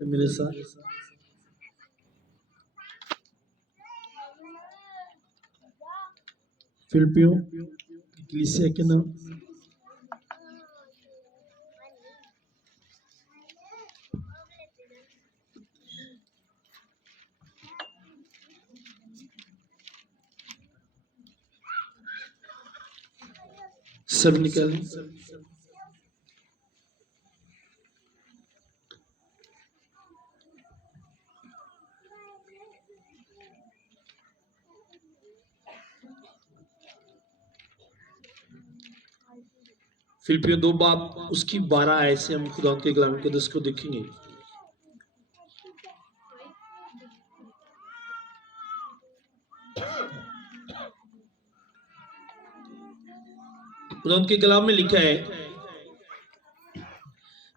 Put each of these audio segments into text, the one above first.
मेरे साथ फिलिपियों कलीसिया के नाम सब निकालें। फिलिपियों 2 बाब उसकी 12 आयत से हम खुदा के कलाम के 10 को देखेंगे। खुदा के कलाम में लिखा है,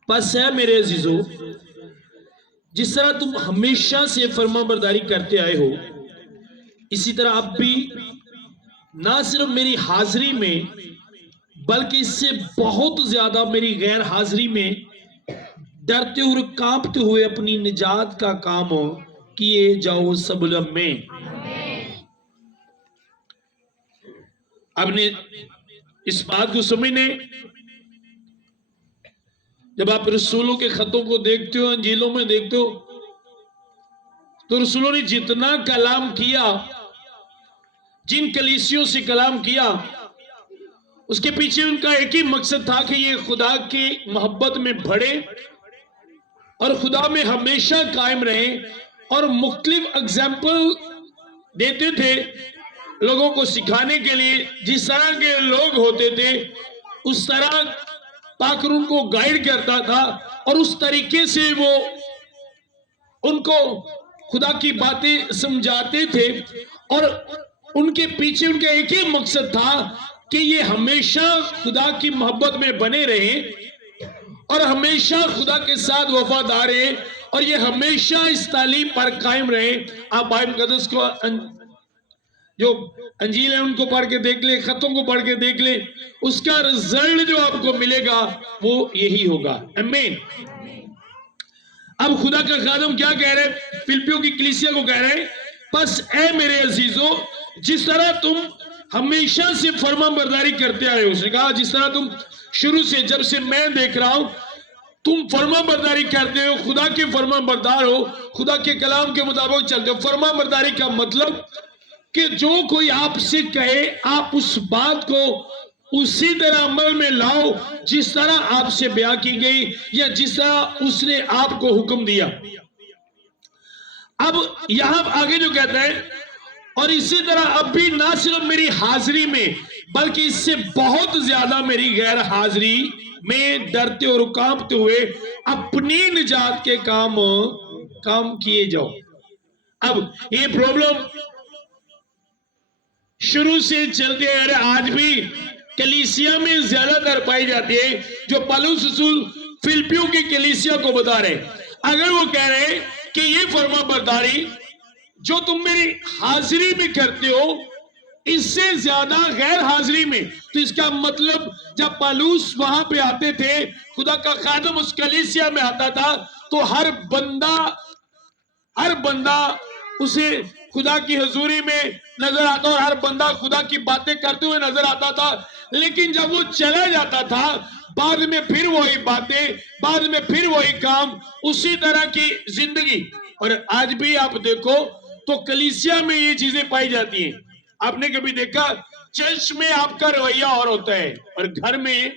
बस है मेरे अजीजों, जिस तरह तुम हमेशा से फरमाबरदारी करते आए हो, इसी तरह अब भी ना सिर्फ मेरी हाजिरी में बल्कि इससे बहुत ज्यादा मेरी गैर हाजिरी में डरते और कांपते हुए अपनी निजात का काम किए जाओ सबलम में। आपने इस बात को समझने, जब आप रसूलों के खतों को देखते हो, अंजीलों में देखते हो, तो रसूलों ने जितना कलाम किया, जिन कलीसियों से कलाम किया, उसके पीछे उनका एक ही मकसद था कि ये खुदा की मोहब्बत में बढ़े और खुदा में हमेशा कायम रहे। और मुख्तलिफ एग्जाम्पल देते थे लोगों को सिखाने के लिए। जिस तरह के लोग होते थे उस तरह पाक उनको गाइड करता था और उस तरीके से वो उनको खुदा की बातें समझाते थे। और उनके पीछे उनका एक ही मकसद था कि ये हमेशा खुदा की मोहब्बत में बने रहें और हमेशा खुदा के साथ वफादार रहे और ये हमेशा इस तालीम पर कायम रहे। आप बाइबल मुकद्दस को जो अंजील है उनको पढ़ के देख ले, खतों को पढ़ के देख ले, उसका रिजल्ट जो आपको मिलेगा वो यही होगा। आमीन। अब खुदा का खादम क्या कह रहे हैं? फिलिपियों की कलीसिया को कह रहे हैं, बस ऐ मेरे अजीजों, जिस तरह तुम हमेशा से फरमाबरदारी करते आए हो। उसने कहा जिस तरह तुम शुरू से, जब से मैं देख रहा हूं, तुम फरमाबरदारी करते हो, खुदा के फरमाबरदार हो, खुदा के कलाम के मुताबिक चलते हो। फरमाबरदारी का मतलब कि जो कोई आपसे कहे आप उस बात को उसी तरह अमल में लाओ जिस तरह आपसे बयां की गई या जिस तरह उसने आपको हुक्म दिया। अब यहां आगे जो कहता है, और इसी तरह अब भी ना सिर्फ मेरी हाजिरी में बल्कि इससे बहुत ज्यादा मेरी गैर हाजिरी में डरते और कांपते हुए अपनी निजात के काम किए जाओ। अब ये प्रॉब्लम शुरू से चलते आ रहे, आज भी कलीसिया में ज्यादातर पाई जाती है, जो पौलुस रसूल फिलिपियों की कलीसिया को बता रहे। अगर वो कह रहे कि ये फरमाबरदारी जो तुम मेरी हाजिरी में करते हो इससे ज्यादा गैर हाजिरी में, तो इसका मतलब जब पौलुस वहां पे आते थे, खुदा का खादम उस कलीसिया में आता था, तो हर बंदा उसे खुदा की हजूरी में नजर आता और हर बंदा खुदा की बातें करते हुए नजर आता था। लेकिन जब वो चला जाता था, बाद में फिर वही बातें, बाद में फिर वही काम, उसी तरह की जिंदगी। और आज भी आप देखो तो कलीसिया में ये चीजें पाई जाती हैं। आपने कभी देखा चर्च में आपका रवैया और होता है और घर में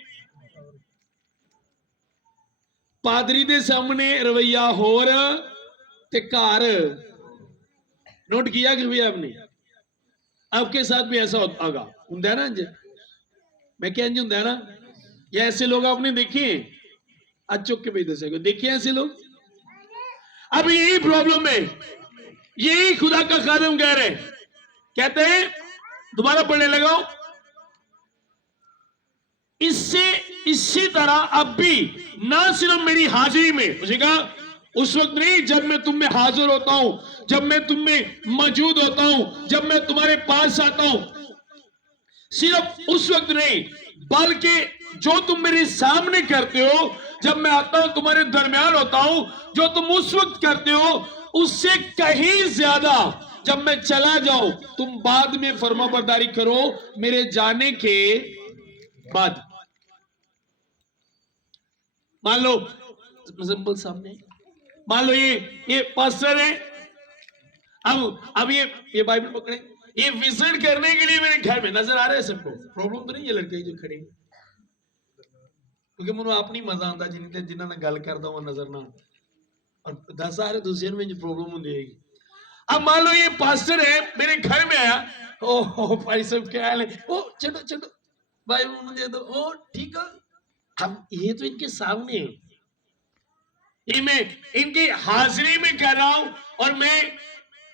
पादरी के सामने रवैया होर ते घर। नोट किया कि भी आपने? आपके साथ भी ऐसा होगा, होता है ना? मैं क्या होता है ना, या ऐसे लोग आपने देखे? आज चुप के भाई दसेगा, देखिए ऐसे लोग। अब यही प्रॉब्लम है, यही खुदा का खादम कह रहे, कहते हैं, दोबारा पढ़ने लगाओ, इसी तरह अब भी ना सिर्फ मेरी हाजिरी में, मुझे कहा उस वक्त नहीं जब मैं तुम में हाजिर होता हूं, जब मैं तुम में मौजूद होता हूं, जब मैं तुम्हारे पास आता हूं, सिर्फ उस वक्त नहीं, बल्कि जो तुम मेरे सामने करते हो, जब मैं आता हूं तुम्हारे दरमियान होता हूं, जो तुम उस वक्त करते हो उससे कहीं ज्यादा जब मैं चला जाऊं तुम बाद में फर्माबरदारी करो मेरे जाने के बाद। मान लो सिंपल सामने, मान लो ये पास्टर है, अब ये बाइबल पकड़े, ये विजिट करने के लिए मेरे घर में नजर आ रहा है सबको, प्रॉब्लम तो नहीं है लड़के जो खड़े, क्योंकि मैं अपनी मजा आता जिन्होंने गल करता हूं नजर ना, और 10 सारे दूसरे में जो प्रॉब्लम होती है। अब मान लो ये पास्टर है मेरे घर में आया, ओ भाई सब क्या हाल है, ओ चलो चलो बाइबल मुझे दो, ओ ठीक है। अब ये तो इनके सामने है, ये मैं इनकी हाजिरी में कर रहा हूं, और मैं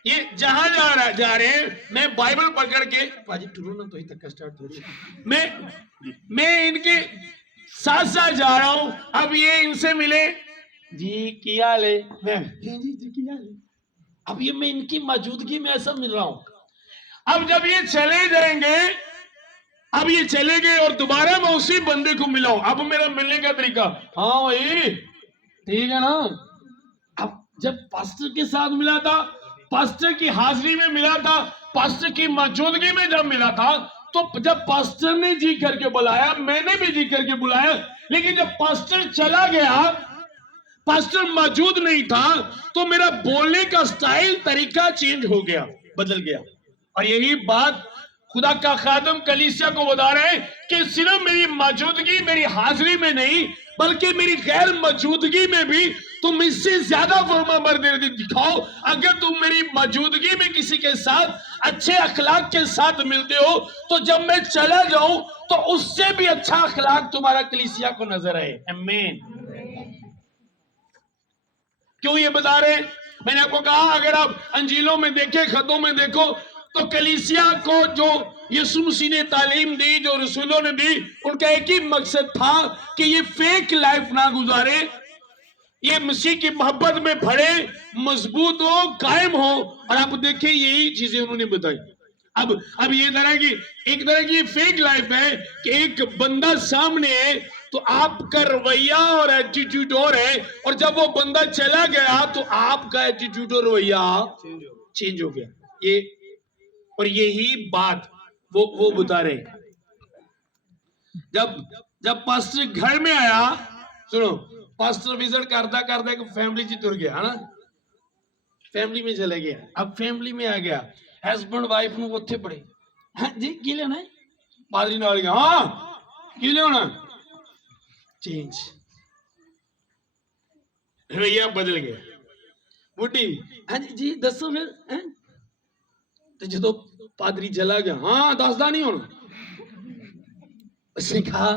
ये जहां जा रहे हैं मैं बाइबल पकड़ के, पाजी टूरो ना तो ही तक स्टार्ट थोड़ी, मैं इनके साथ साथ जा रहा हूं। अब ये इनसे मिले, जी किया ले, जी किया ले, अब ये मैं इनकी मौजूदगी में ऐसा मिल रहा हूं। अब जब ये चले जाएंगे, अब ये चले गए और दोबारा मैं उसी बंदे को मिला हूं, अब मेरा मिलने का तरीका, हाँ भाई ठीक है ना। अब जब पास्टर के साथ मिला था, पास्टर की हाजिरी में मिला था, पास्टर की मौजूदगी में जब मिला था, तो जब पास्टर ने जी करके बुलाया, मैंने भी जी करके बुलाया, लेकिन जब पास्टर चला गया, पास्टर मौजूद नहीं था, तो मेरा बोलने का स्टाइल तरीका चेंज हो गया, बदल गया। और यही बात खुदा का खादम कलीसिया को बता रहे हैं कि सिर्फ मेरी मौजूदगी, मेरी हाजिरी में नहीं, बल्कि मेरी गैर मौजूदगी में भी तुम इससे ज्यादा फर्माबरदारी दिखाओ। अगर तुम मेरी मौजूदगी में किसी के साथ अच्छे अखलाक के साथ मिलते हो, तो जब मैं चला जाऊं तो उससे भी अच्छा अखलाक तुम्हारा कलीसिया को नजर आए। आमीन। क्यों ये बता रहे हैं? मैंने आपको कहा अगर आप अंजीलों में देखे, खतों में देखो, तो कलीसिया को जो यीशु मसीह ने तालीम दी, जो रसूलों ने दी, उनका एक ही मकसद था कि ये फेक लाइफ ना गुजारे, ये मसीह की मोहब्बत में भरे, मजबूत हो, कायम हो। और आप देखिए यही चीजें उन्होंने बताई। अब ये एक तरह की फेक लाइफ है कि एक बंदा सामने है तो आपका रवैया और एटीट्यूड और है, और जब वो बंदा चला गया तो आपका एटीट्यूड और रवैया चेंज हो गया। ये और यही बात वो बता रहे। जब पास्टर घर में आया, सुनो, पास्टर विजिट करता करता एक फैमिली जी तुर गया, है ना, फैमिली में चले गया। अब फैमिली में आ गया, हस्बैंड वाइफ ਨੂੰ ਉੱਥੇ ਪੜੇ, हाँ जी की लेना है, पादरी नाल गया, हाँ की लेना, चेंज, रवैया बदल गया। बुढ़ी, हाँ जी दसो फिर, तो जो पादरी चला गया, हाँ दसदा नहीं होना, उसने कहा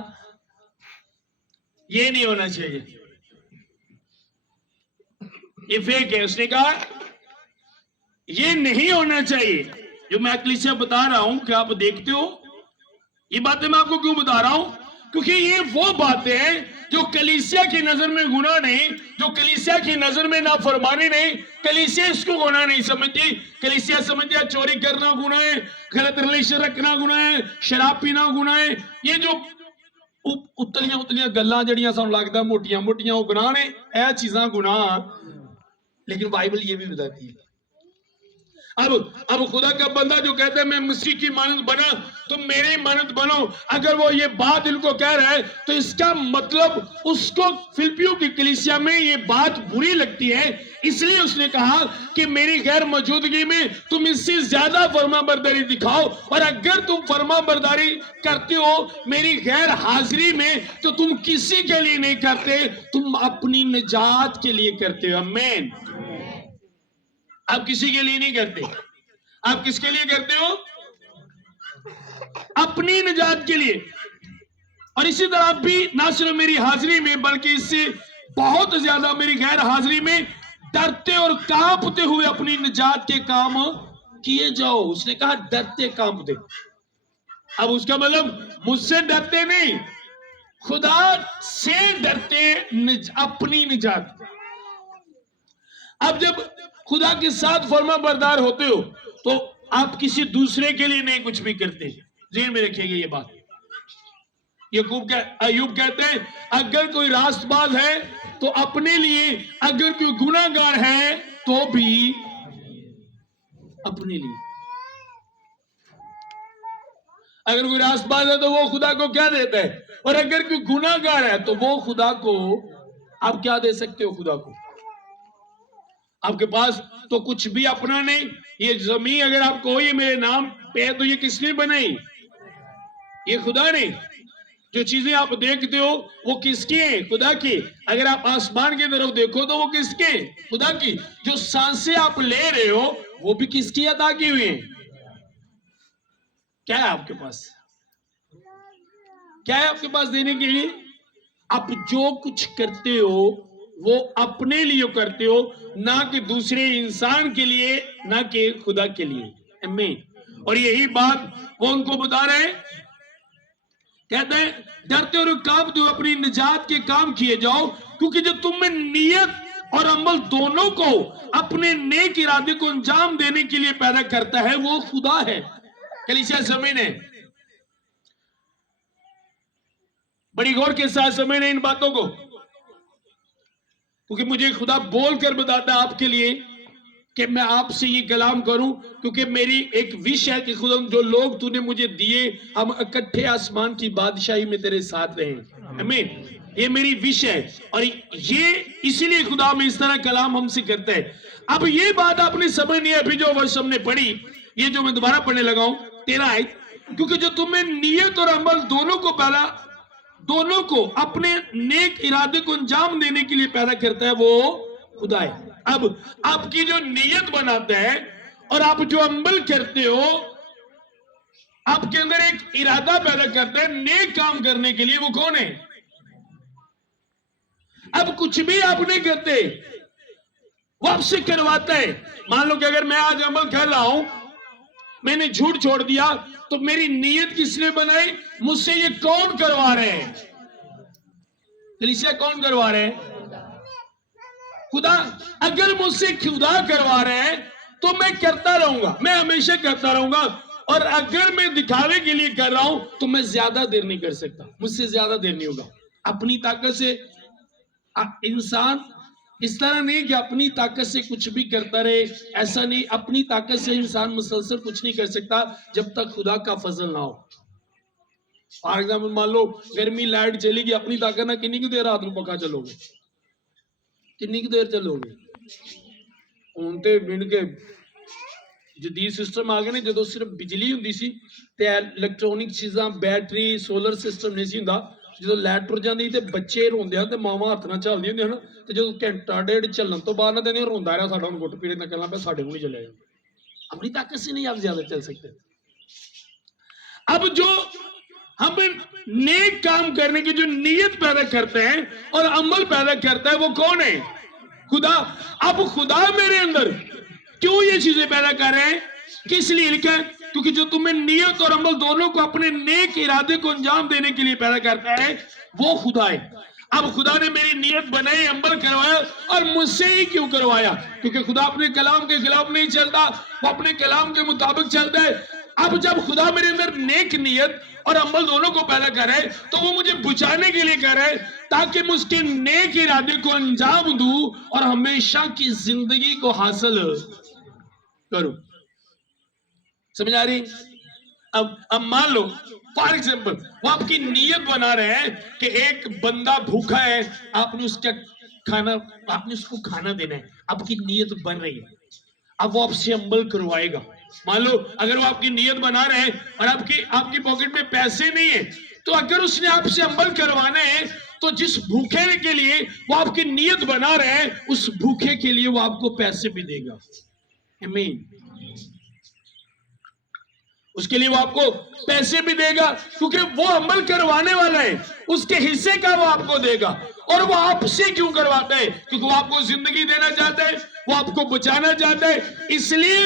ये नहीं होना चाहिए, ये फेक है। उसने कहा ये नहीं होना चाहिए। जो मैं कलीसिया बता रहा हूं, क्या आप देखते हो ये बातें? मैं आपको क्यों बता रहा हूं? क्योंकि ये वो बातें हैं जो कलीसिया की नजर में गुनाह नहीं, जो कलीसिया की नजर में नाफरमानी नहीं। कलीसिया इसको गुनाह नहीं समझती। कलीसिया समझती है चोरी करना गुनाह है, गलत रिलेशन रखना गुनाह है, शराब पीना गुनाह है। ये जो उतलियां गल्लां जड़ियां सानू लगदा मोटियां मोटियां वो गुनाह ने, यह चीजां गुनाह। लेकिन बाइबल ये भी बताती है। अब खुदा का बंदा जो कहता है मैं मसीह की मानद बना, तुम मेरी मानद बनो, अगर वो ये बात इनको कह रहा है तो इसका मतलब उसको फिलिपियों की कलीसिया में ये बात बुरी लगती है। इसलिए उसने कहा कि मेरी गैर मौजूदगी में तुम इससे ज्यादा फर्माबरदारी दिखाओ, और अगर तुम फर्माबरदारी करते हो मेरी गैर हाजिरी में तो तुम किसी के लिए नहीं करते, तुम अपनी निजात के लिए करते हो। आमीन। आप किसी के लिए नहीं करते, आप किसके लिए करते हो? अपनी निजात के लिए। और इसी तरह आप भी ना सिर्फ मेरी हाजिरी में बल्कि इससे बहुत ज्यादा मेरी गैर हाजिरी में डरते और कांपते हुए अपनी निजात के काम किए जाओ। उसने कहा डरते कांपते। अब उसका मतलब मुझसे डरते नहीं, खुदा से डरते, अपनी निजात। अब जब खुदा के साथ फर्मा बरदार होते हो तो आप किसी दूसरे के लिए नहीं कुछ भी करते। ज़हन में रखिएगा ये बात। अय्यूब कहते हैं अगर कोई रास्तबाज है तो अपने लिए, अगर कोई गुनाहगार है तो भी अपने लिए। अगर कोई रास्तबाज है तो वो खुदा को क्या देता है, और अगर कोई गुनाहगार है तो वो खुदा को, आप क्या दे सकते हो खुदा को? आपके पास तो कुछ भी अपना नहीं। ये जमीन अगर आपको हो ये मेरे नाम पे है तो ये किसने बनाई? ये खुदा ने। जो चीजें आप देखते हो वो किसकी है? खुदा की। अगर आप आसमान की तरफ देखो तो वो किसके? खुदा की। जो सांसें आप ले रहे हो वो भी किसकी अदा की हुई है? क्या है आपके पास? क्या है आपके पास देने के लिए? आप जो कुछ करते हो वो अपने लिए करते हो, ना कि दूसरे इंसान के लिए, ना कि खुदा के लिए। आमीन। और यही बात वो उनको बता रहे हैं, कहते हैं डरते और कांपते हो अपनी निजात के काम किए जाओ, क्योंकि जो तुम में नियत और अमल दोनों को अपने नेक इरादे को अंजाम देने के लिए पैदा करता है वो खुदा है। कलीसिया जमीन है, बड़ी गौर के साथ समझने इन बातों को, क्योंकि मुझे खुदा बोलकर बताता है आपके लिए कि मैं आपसे ये कलाम करूं, क्योंकि मेरी एक विश है कि खुदा जो लोग तूने मुझे दिए हम इकट्ठे आसमान की बादशाही में तेरे साथ रहें। आमीन। ये मेरी विश है और ये इसीलिए खुदा में इस तरह कलाम हमसे करता है। अब ये बात आपने समझनी है। अभी जो वर्ष हमने पढ़ी, ये जो मैं दोबारा पढ़ने लगा हूं 13 आयत, क्योंकि जो तुम्हें नियत और अमल दोनों को अपने नेक इरादे को अंजाम देने के लिए पैदा करता है वो खुदा है। अब आपकी जो नियत बनाता है और आप जो अमल करते हो, आपके अंदर एक इरादा पैदा करता है नेक काम करने के लिए, वो कौन है? अब कुछ भी आप नहीं करते, वो आपसे करवाता है। मान लो कि अगर मैं आज अमल कर रहा हूं, मैंने झूठ छोड़ दिया, तो मेरी नीयत किसने बनाई? मुझसे ये कौन करवा रहे हैं? कलीसिया कौन करवा रहे हैं? खुदा। अगर मुझसे खुदा करवा रहे हैं तो मैं करता रहूंगा, मैं हमेशा करता रहूंगा। और अगर मैं दिखावे के लिए कर रहा हूं तो मैं ज्यादा देर नहीं कर सकता, मुझसे ज्यादा देर नहीं होगा। अपनी ताकत से इंसान इस तरह नहीं कि अपनी ताकत से कुछ भी करता रहे, ऐसा नहीं। अपनी ताकत से इंसान मुसलसल कुछ नहीं कर सकता जब तक खुदा का फजल ना हो। फॉर एग्जाम्पल मान लो गर्मी, लाइट चलेगी, अपनी ताकत ना कितनी की देर रात में पक्का चलोगे? कितनी की देर चलोगे? ਹੁਣ ਤੇ ਮਿੰਟ ਕੇ ਜਦੀਦ ਸਿਸਟਮ ਆ ਗਏ ਨੇ। ਜਦੋਂ ਸਿਰਫ ਬਿਜਲੀ ਹੁੰਦੀ ਸੀ ਤੇ ਇਲੈਕਟ੍ਰੋਨਿਕ ਚੀਜ਼ਾਂ, ਬੈਟਰੀ, ਸੋਲਰ ਸਿਸਟਮ ਨਹੀਂ ਸੀ ਹੁੰਦਾ। ਜਦੋਂ ਲਾਈਟ ਟੁਰ ਜਾਂਦੀ ਤੇ ਬੱਚੇ ਰੋਂਦੇ ਆ ਤੇ ਮਾਵਾਂ ਹੱਥ ਨਾਲ ਚੱਲਦੀਆਂ ਹੁੰਦੀਆਂ ਹਨ, ਤੇ ਜਦੋਂ ਘੰਟਾ ਡੇਢ ਚੱਲਣ ਤੋਂ ਬਾਅਦ ਨਾ ਤੇ ਰੋਂਦਾ ਰਿਹਾ ਸਾਡਾ ਹੁਣ ਗੁੱਟ ਪੀੜੇ ਨਿਕਲਣਾ ਪਿਆ, ਸਾਡੇ ਕੋਲ नहीं चलेगा। अपनी ताकत से नहीं आप ज्यादा चल सकते। अब जो हम नेक काम करने की जो नीयत पैदा करते हैं और अमल पैदा करता है वो कौन है? खुदा। अब खुदा मेरे अंदर क्यों ये चीजें पैदा कर रहे हैं? किस लिए लिखा है? क्योंकि जो तुम्हें नियत और अमल दोनों को अपने नेक इरादे को अंजाम देने के लिए पैदा करता है वो खुदा है। अब खुदा ने मेरी नियत बनाई, अमल करवाया, और मुझसे ही क्यों करवाया? क्योंकि खुदा अपने कलाम के खिलाफ नहीं चलता, वो अपने कलाम के मुताबिक चलता है। अब जब खुदा मेरे अंदर नेक नियत और अमल दोनों को पैदा कर रहा है तो वो मुझे बचाने के लिए कर रहा है, ताकि मैं उसके नेक इरादे को अंजाम दूं और हमेशा की जिंदगी को हासिल करूं। समझ आ रही? अब मान लो फॉर एग्जाम्पल वो आपकी नीयत बना रहे हैं कि एक बंदा भूखा है, आपने उसको खाना देना है, आपकी नीयत बन रही है। अब वो आपसे अमल करवाएगा। मान लो अगर वो आपकी नीयत बना रहे हैं और आपकी पॉकेट में पैसे नहीं है, तो अगर उसने आपसे अमल करवाना है तो जिस भूखे के लिए वो आपकी नीयत बना रहे हैं, उस भूखे के लिए वो आपको पैसे भी देगा। आमीन। उसके लिए वो आपको पैसे भी देगा, क्योंकि वो अमल करवाने वाला है, उसके हिस्से का वो आपको देगा। और वो आपसे क्यों करवाता है? क्योंकि वो आपको जिंदगी देना चाहता है, वो आपको बचाना चाहता है, इसलिए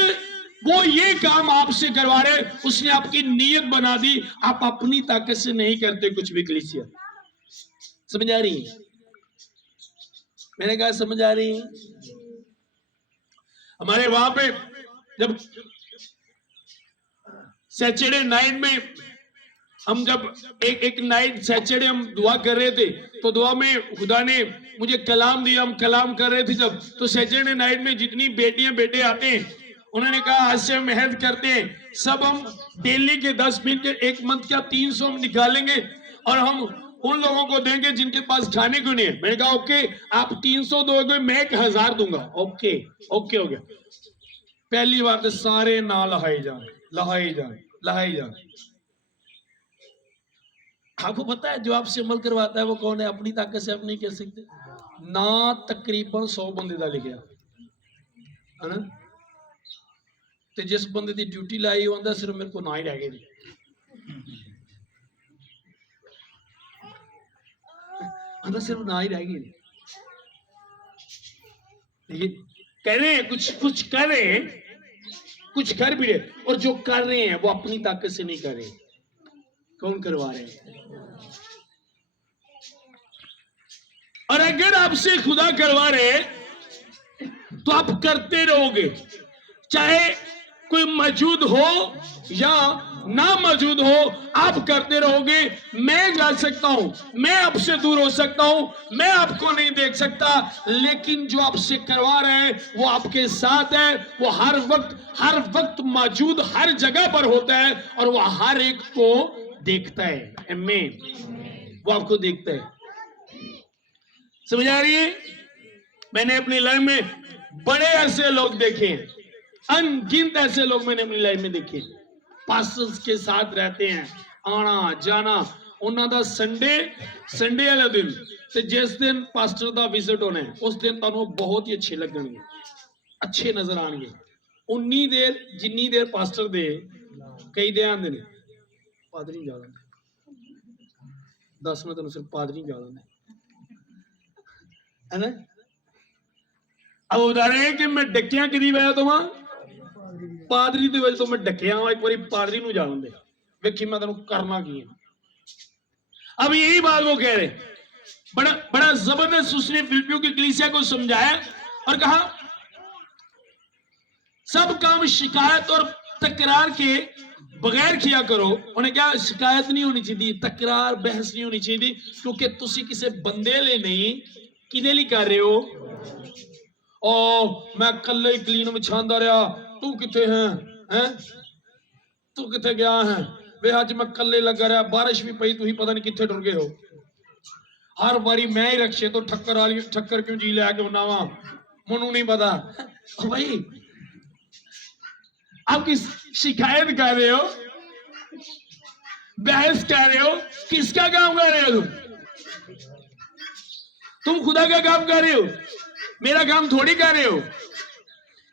वो ये काम आपसे करवा रहे हैं। उसने आपकी नीयत बना दी, आप अपनी ताकत से नहीं करते कुछ भी। कलीसिया समझ आ रही है? मैंने कहा समझ आ रही है? हमारे वहां पे जब सैटरडे नाइट में हम जब एक नाइट सैटरडे हम दुआ कर रहे थे, तो दुआ में खुदा ने मुझे कलाम दिया, हम कलाम कर रहे थे जब, तो सैटरडे नाइट में जितनी बेटियां बेटे आते हैं, उन्होंने कहा आज से हम मेहनत करते हैं, सब हम डेली के 10 मिनट के 1 मंथ का 300 हम निकालेंगे और हम उन लोगों को देंगे जिनके पास खाने को नहीं है। मैंने कहा ओके, आप 300 दोगे, मैं 1000 दूंगा। ओके ओके हो गया। पहली बार तो सारे ना लहाए जाए, लहाए जाए, लहाए जाए। आपको पता है जो आपसे अमल करवाता है वो कौन है? अपनी ताकत से आप नहीं कर सकते ना। तकरीबन 100 बंदे का लिखा है ना, तो जिस बंदे की ड्यूटी लाई होता सिर्फ मेरे को ना ही रह गए, सिर्फ ना ही रह गए। कह रहे हैं कुछ कुछ कर रहे हैं, कुछ कर भी रहे, और जो कर रहे हैं वो अपनी ताकत से नहीं कर रहे। कौन करवा रहे हैं? और अगर आपसे खुदा करवा रहे तो आप करते रहोगे, चाहे कोई मौजूद हो या ना मौजूद हो, आप करते रहोगे। मैं जा सकता हूं, मैं आपसे दूर हो सकता हूं, मैं आपको नहीं देख सकता, लेकिन जो आपसे करवा रहे हैं वो आपके साथ है। वो हर वक्त मौजूद, हर जगह पर होता है और वो हर एक को देखता है। आमीन। वो आपको देखता है। समझ आ रही है? मैंने अपनी लाइफ में बड़े ऐसे लोग देखे, अनगिनत ऐसे लोग मैंने अपनी लाइफ में देखे, पास्टर्स के साथ रहते हैं, आना जाना। उन्होंने संडे वाले दिन ते जिस दिन पास्टर का विजिट होना है उस दिन तुहानू बहुत ही अच्छे लगणगे, अच्छे नजर आएंगे। उन्नी देर जिन्नी देर पास्टर दे कई दे आंदे ने पादरी ज्यादा दस में तेन सिर्फ पादरी ज्यादा ने, है ना। अब उदाहरण है कि मैं डकिया करीब आया तो वहां पादरी की वजह तो मैं डकिया एक बार पादरी नूं जान दे, वेखी मैं तेन करना की है। अब यही बात वो कह रहे, बड़ा जबरदस्त उसने फिलिपियों की कलीसिया को समझाया और कहा सब काम शिकायत और तकरार के बगैर किया करो। उन्हें क्या शिकायत नहीं होनी चाहिए, तकरार बहस नहीं होनी चाहिए, क्योंकि तुसी किसी बंदे ले नहीं किदे लिए कर रहे हो। ओ मैं कल ही क्लीन बिछांदा रहा, तू किथे है? तू किथे गया है? वे अज मैं कले लगा रहा, बारिश भी पई, तुही पता नहीं किथे टुर गए हो। हर बारी मैं ही रक्षे तो ठक्कर क्यों जी लिया क्यों ना वा, मनु नहीं पता। भाई आप किस शिकायत कर रहे हो, बहस कर रहे हो, किसका काम कर रहे हो? तुम खुदा का काम कर रहे हो, मेरा काम थोड़ी कर रहे हो,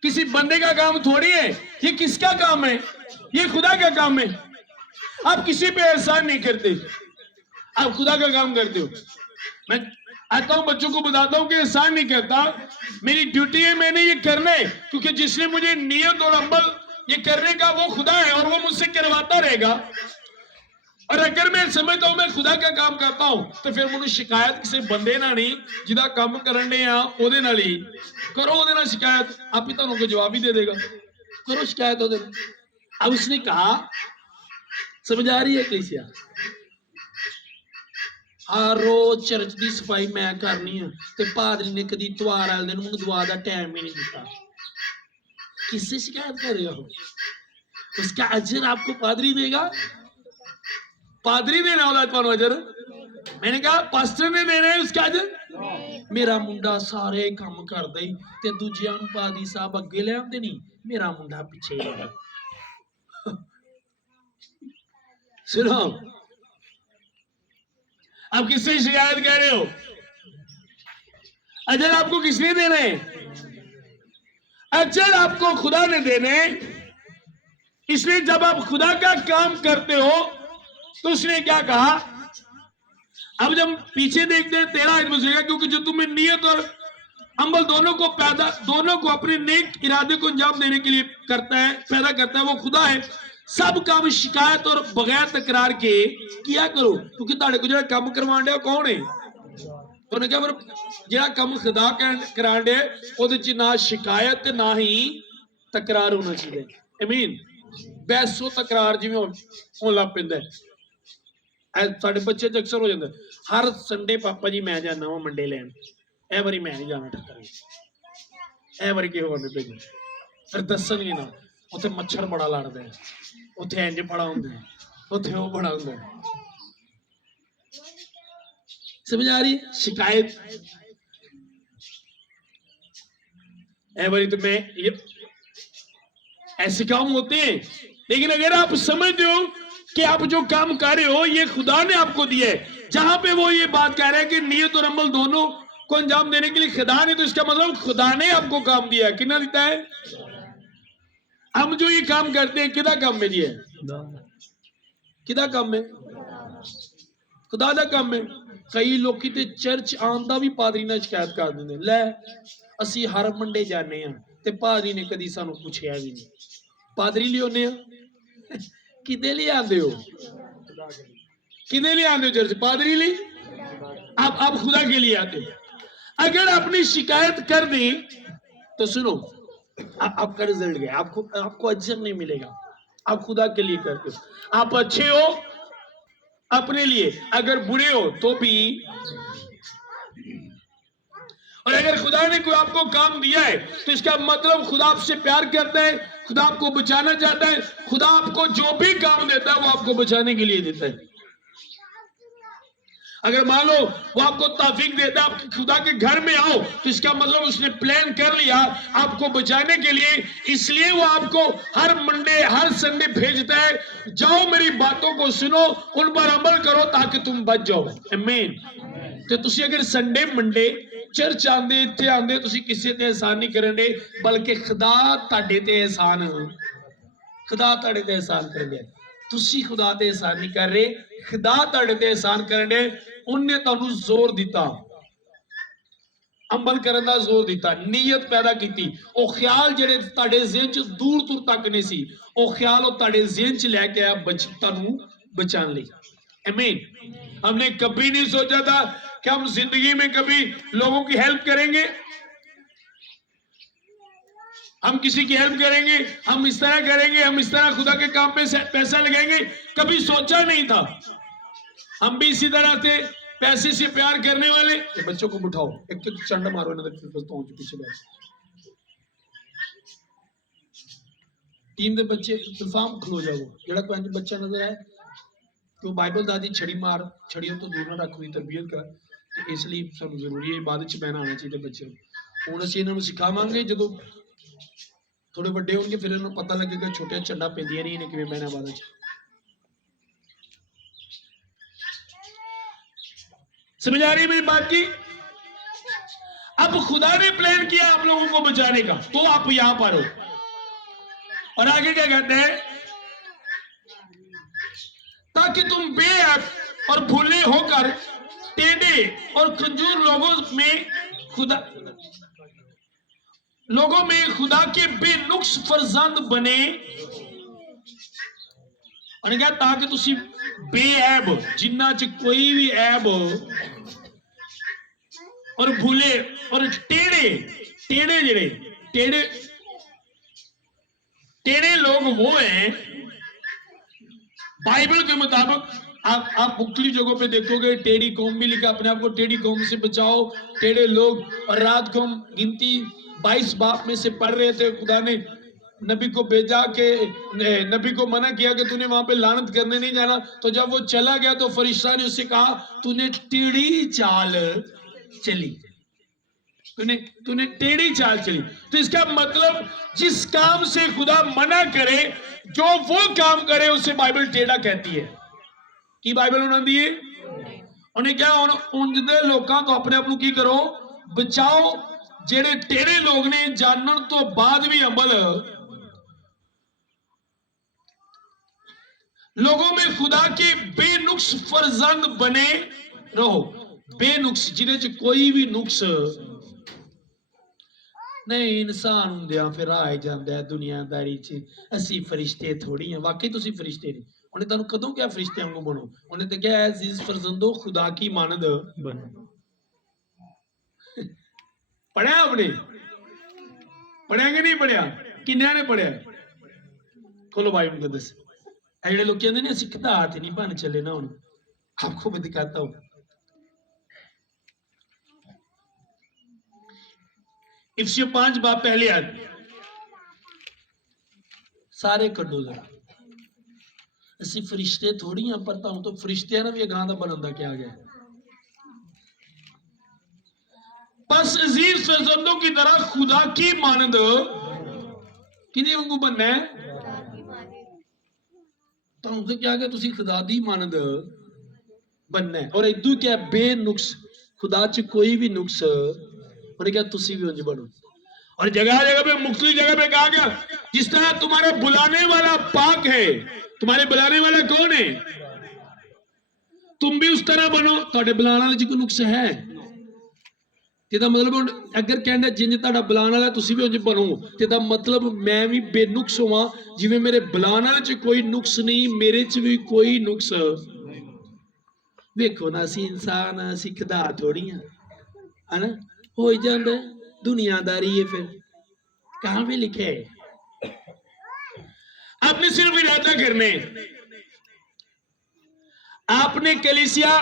किसी बंदे का काम थोड़ी है। ये किसका काम है? ये खुदा का काम है। आप किसी पे एहसान नहीं करते, आप खुदा का काम करते हो। मैं आता हूं बच्चों को बताता हूं कि एहसान नहीं करता, मेरी ड्यूटी है, मैंने ये करना है, क्योंकि जिसने मुझे नियत और अमल ये करने का वो खुदा है और वो मुझसे करवाता रहेगा। और अगर मैं समझता हूं मैं खुदा का काम करता हूं तो फिर मुझे शिकायत किसी बंदे ना नहीं जिदा काम करने ओदे नाल ही करो, ओदे नाल शिकायत आप ही तुहानू जवाब ही दे देगा, करो शिकायत ओदे। अब उसने कहा, समझ आ रही है कलीसिया? हर रोज चर्च की सफाई मैं करनी है ते पादरी ने कदी त्योहार वाले दिन मैनूं दुआ दा टाइम ही नहीं दिता। किससे शिकायत कर रहे हो? उसका अजर आपको पादरी देगा, पादरी देना वाला कौन अजर? मैंने कहा पास्टर ने देना है उसका अजर। मेरा मुंडा सारे काम करदा ही ते दूजियां नूं पादरी साहब अगे ले आंदे नहीं, मेरा मुंडा पिछे है। सुनो, आप किससे शिकायत कर रहे हो? अजर आपको किसने देना है? अजर आपको खुदा ने देने। इसलिए जब आप खुदा का काम करते हो तो उसने क्या कहा? अब जब पीछे देखते हैं 13 आयत में से, क्योंकि जो तुम्हें नियत और अमल दोनों को अपने नेक इरादे को अंजाम देने के लिए पैदा करता है, वो खुदा है। सब काम शिकायत और बगैर तकरार के किया करो, क्योंकि ताड़े को जो काम करवान दिया कौन है? उन्हें क्या जो काम खुदा करान दिया ਉਹਦੇ ਚ ना शिकायत ना ही तकरार होना चाहिए। आमीन। बहसो तकरार जिवें होण लग पैंदा है। साडे बच्चे च अक्सर हो जाता हर संडे पापा जी मैं जाना वा मंडे लैन ए बारी मैं नहीं जाना ठक्कर ए बारी किसी होर भेजना फिर दसणगे ना उत्थे मच्छर बड़ा लड़दा है उत्थे इंज बड़ा हुंदा है उत्थे वो बड़ा हुंदा है समझ आ रही शिकायत ए बारी तो मैं ऐसे काम होते हैं लेकिन अगर आप समझते हो कि आप जो काम कर रहे हो ये खुदा ने आपको दिया है जहां पे वो ये बात कह रहा है कि नियत और अमल दोनों को अंजाम देने के लिए खुदा ने तो इसका मतलब खुदा ने आपको काम दिया है कितना देता है हम जो ये काम करते हैं किदा काम में जी है किदा काम में खुदा दा काम है कई लोग ते चर्च आंदा भी पादरी ने शिकायत कर देंगे लै असी हर मंडे जाने ते पादरी ने कदी सानू पूछया भी नहीं पादरी लियाने किदे लिए आंदे हो किदे लिए आंदे हो चर्च पादरी लिए आप खुदा के लिए आते हो अगर अपनी शिकायत कर दी तो सुनो आपका रिजल्ट गया आपको अजर नहीं मिलेगा आप खुदा के लिए करते हो आप अच्छे हो अपने लिए अगर बुरे हो तो भी और अगर खुदा ने कोई आपको काम दिया है तो इसका मतलब खुदा आपसे प्यार करता है खुदा आपको बचाना चाहता है खुदा आपको जो भी काम देता है वो आपको बचाने के लिए देता है अगर मान लो वो आपको तौफीक देता है आप खुदा के घर में आओ तो इसका मतलब उसने प्लान कर लिया आपको बचाने के लिए इसलिए वो आपको हर मंडे हर संडे भेजता है जाओ मेरी बातों को सुनो उन पर अमल करो ताकि तुम बच जाओ आमीन तो तुसी अगर संडे मंडे चर्च आंदे इत्थे आंदे तुसी किसी ते एहसान नहीं करन दे बल्कि खुदा तुहाडे ते एहसान कर दे तुसी खुदा ते एहसान नहीं कर रहे खुदा तुहाडे ते एहसान करन दे उन्हें तुहानू जोर दिता अमल करन दा जोर दिता नीयत पैदा की वो ख्याल जेडे तुहाडे ज़हन च दूर दूर तक नहीं सी वो ख्याल वो तुहाडे ज़हन च लेके आया तुहानू बचाने लई आमीन हमने कभी नहीं सोचा था कि हम जिंदगी में कभी लोगों की हेल्प करेंगे हम किसी की हेल्प करेंगे हम इस तरह करेंगे हम इस तरह खुदा के काम पे पैसा लगाएंगे कभी सोचा नहीं था हम भी इसी तरह से पैसे से प्यार करने वाले बच्चों को बिठाओ एक चंड मारो पीछे बैठ टीम के बच्चे तफाम खलो जाओ जरा कोई बच्चा नजर आए तो बाइबल दादी छड़ी मार छड़ियों तो दूर ना रख हुई तरबियत कर तो इसलिए सानू जरूरी है इबादत च बहना आना चाहिए बच्चे हुण असीं इन्हां नूं सिखावांगे जदों थोड़े वड्डे होणगे फिर इन्हां नूं पता लगेगा छोटे झंडा पैंदियां नहीं इन्हें किवें बहना इबादत च समझ आ रही है मेरी बात की अब खुदा ने प्लान किया आप लोगों को बचाने का तो आप यहां पर हो और आगे क्या कहते हैं ताकि तुम बेअब और भूले होकर टेढ़े और कंजूर लोगों में खुदा के बेनुक्स फर्जंद बने और क्या ताकि तुसी बेऐब जिन्ना च कोई भी ऐब और भूले और टेढ़े जेड़े टेढ़े लोग वो हैं बाइबल के मुताबिक आप मुख्तलिफ जगहों पे देखोगे टेढ़ी कौम भी लिखा अपने आप को टेढ़ी कौम से बचाओ टेढ़े लोग और रात को हम गिनती 22 बाप में से पढ़ रहे थे खुदा ने नबी को भेजा के नबी को मना किया कि तूने वहां पे लानत करने नहीं जाना तो जब वो चला गया तो फरिश्ता ने उससे कहा तूने टेढ़ी चाल चली तूने टेढ़ी चाल चली तो इसका मतलब जिस काम से खुदा मना करे जो वो काम करे उसे बाइबल टेढ़ा कहती है की बाइबल उन्होंने दिए उन्हें क्या उनके लोगों तो अपने आप की करो बचाओ जेड़े टेढ़े लोग ने जानन तो बाद भी अमल लोगों में खुदा के बेनुक्स फर्जंद बने रहो बेनुक्स जिन्हें च कोई भी नुक्स नहीं इंसान होंदे फिर आ जाता है दुनियादारी च असी फरिश्ते थोड़ी हैं वाकई तुसी फरिश्ते ने उन्हें तुहानू कदों क्या फरिश्ते वांगू बनो उन्हें तो क्या अजीज फरजंदो खुदा की मानद बनो पढ़िया आपने पढ़िया कि नहीं पढ़िया किन्या ने पढ़िया खोलो भाई मुकद्दस ਜਿਹੜੇ ਲੋਕ ਕਹਿੰਦੇ ਨੇ ਅਸੀਂ ਖਦਾ ਤੇ ਨਹੀਂ ਬਣ ਚੱਲੇ ਨਾ ਹੁਣ आपको मैं दिखाता हूं। इफ्सियों 5 बाब पहली आयत सारे कड्डो जरा। ਅਸੀਂ फरिश्ते थोड़ी हाँ, पर तुहानू तो फरिश्तियां ने भी अगां दा बनन दा क्या गया। बस अजीज फरजंदों की तरह खुदा की मानद किदे वांगू बनना है। तुहानू तो क्या गया, तुसी खुदा दी मानद बनना है। और इदू क्या बेनुक्स, खुदा च कोई भी नुक्स उन्हें क्या तुसी भी उंज बनो। और जगह जगह पे मुख्तलिफ जगह पे कहा गया, जिस तरह तुम्हारा बुलाने वाला पाक है, तुम्हारे बुलाने वाला कौन है, तुम भी उस तरह बनो। तुहाडे बुलाने वाले च कोई नुक्स है? ਇਹਦਾ मतलब अगर कहना जिंज तुहाडा बुलाने वाला तुसी भी उंज बनो, ਇਹਦਾ मतलब मैं भी बेनुक्स होवां। जिवें मेरे बुलाने वाले च कोई नुक्स नहीं, मेरे च भी कोई नुक्स। वेखो ना, असी इंसान असी खुदा थोड़ी हाँ, है ना। हो ही जाता दुनियादारी है। फिर कहां पे लिखे है? आपने सिर्फ इरादा करने, आपने कलीसिया